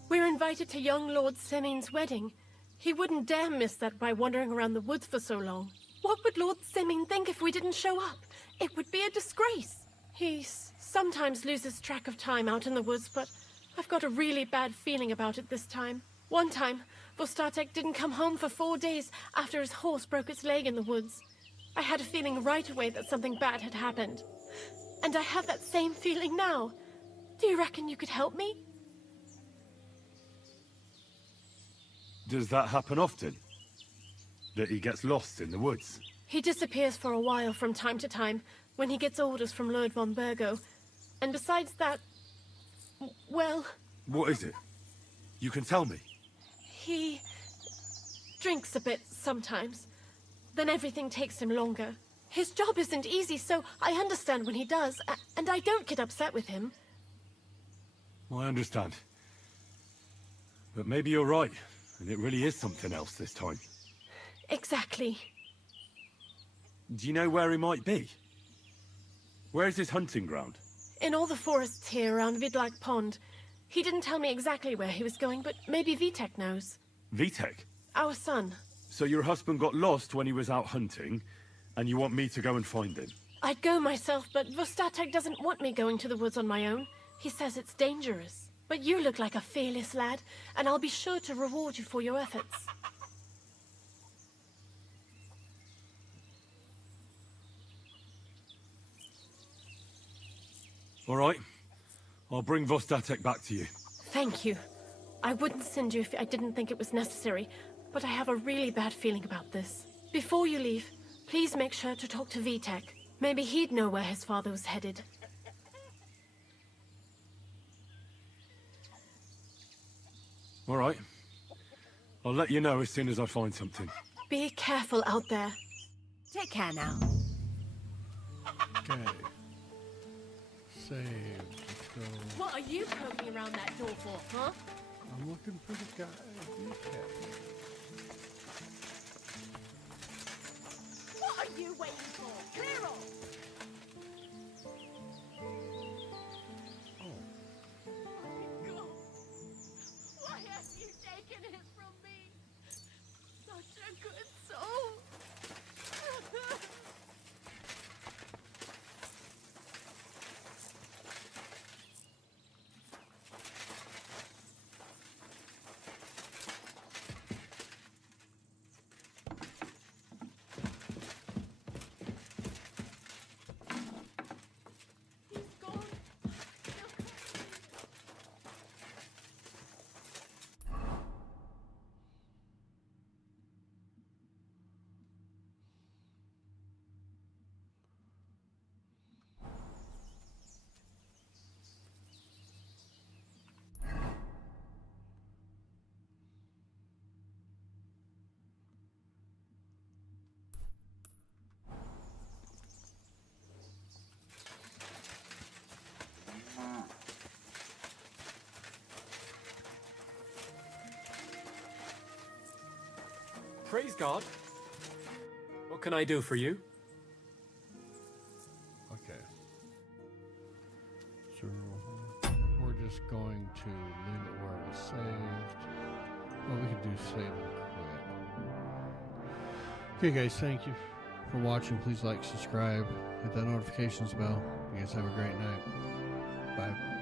We're invited to young Lord Semin's wedding. He wouldn't dare miss that by wandering around the woods for so long. What would Lord Semin think if we didn't show up? It would be a disgrace. He sometimes loses track of time out in the woods, but I've got a really bad feeling about it this time. One time, Vostatek didn't come home for 4 days after his horse broke its leg in the woods. I had a feeling right away that something bad had happened. And I have that same feeling now. Do you reckon you could help me? Does that happen often? That he gets lost in the woods? He disappears for a while from time to time when he gets orders from Lord von Burgo. And besides that, well... What is it? You can tell me. He drinks a bit sometimes. Then everything takes him longer. His job isn't easy, so I understand when he does, and I don't get upset with him. I understand. But maybe you're right, and it really is something else this time. Exactly. Do you know where he might be? Where's his hunting ground? In all the forests here around Vidlak Pond. He didn't tell me exactly where he was going, but maybe Vitek knows. Vitek? Our son. So your husband got lost when he was out hunting, and you want me to go and find him? I'd go myself, but Vostatek doesn't want me going to the woods on my own. He says it's dangerous. But you look like a fearless lad, and I'll be sure to reward you for your efforts. All right. I'll bring Vostatek back to you. Thank you. I wouldn't send you if I didn't think it was necessary, but I have a really bad feeling about this. Before you leave, please make sure to talk to Vitek. Maybe he'd know where his father was headed. All right. I'll let you know as soon as I find something. Be careful out there. Take care now. Okay. Save. Let's go. What are you poking around that door for, huh? I'm looking for the guy. Okay. What are you waiting for? Clear off! Why have you taken it from me? Such a good soul. Praise God. What can I do for you? Okay. So we're just going to leave it where it was saved. Well, we could do save and quit. Okay, guys, thank you for watching. Please like, subscribe, hit that notifications bell. You guys have a great night. Bye.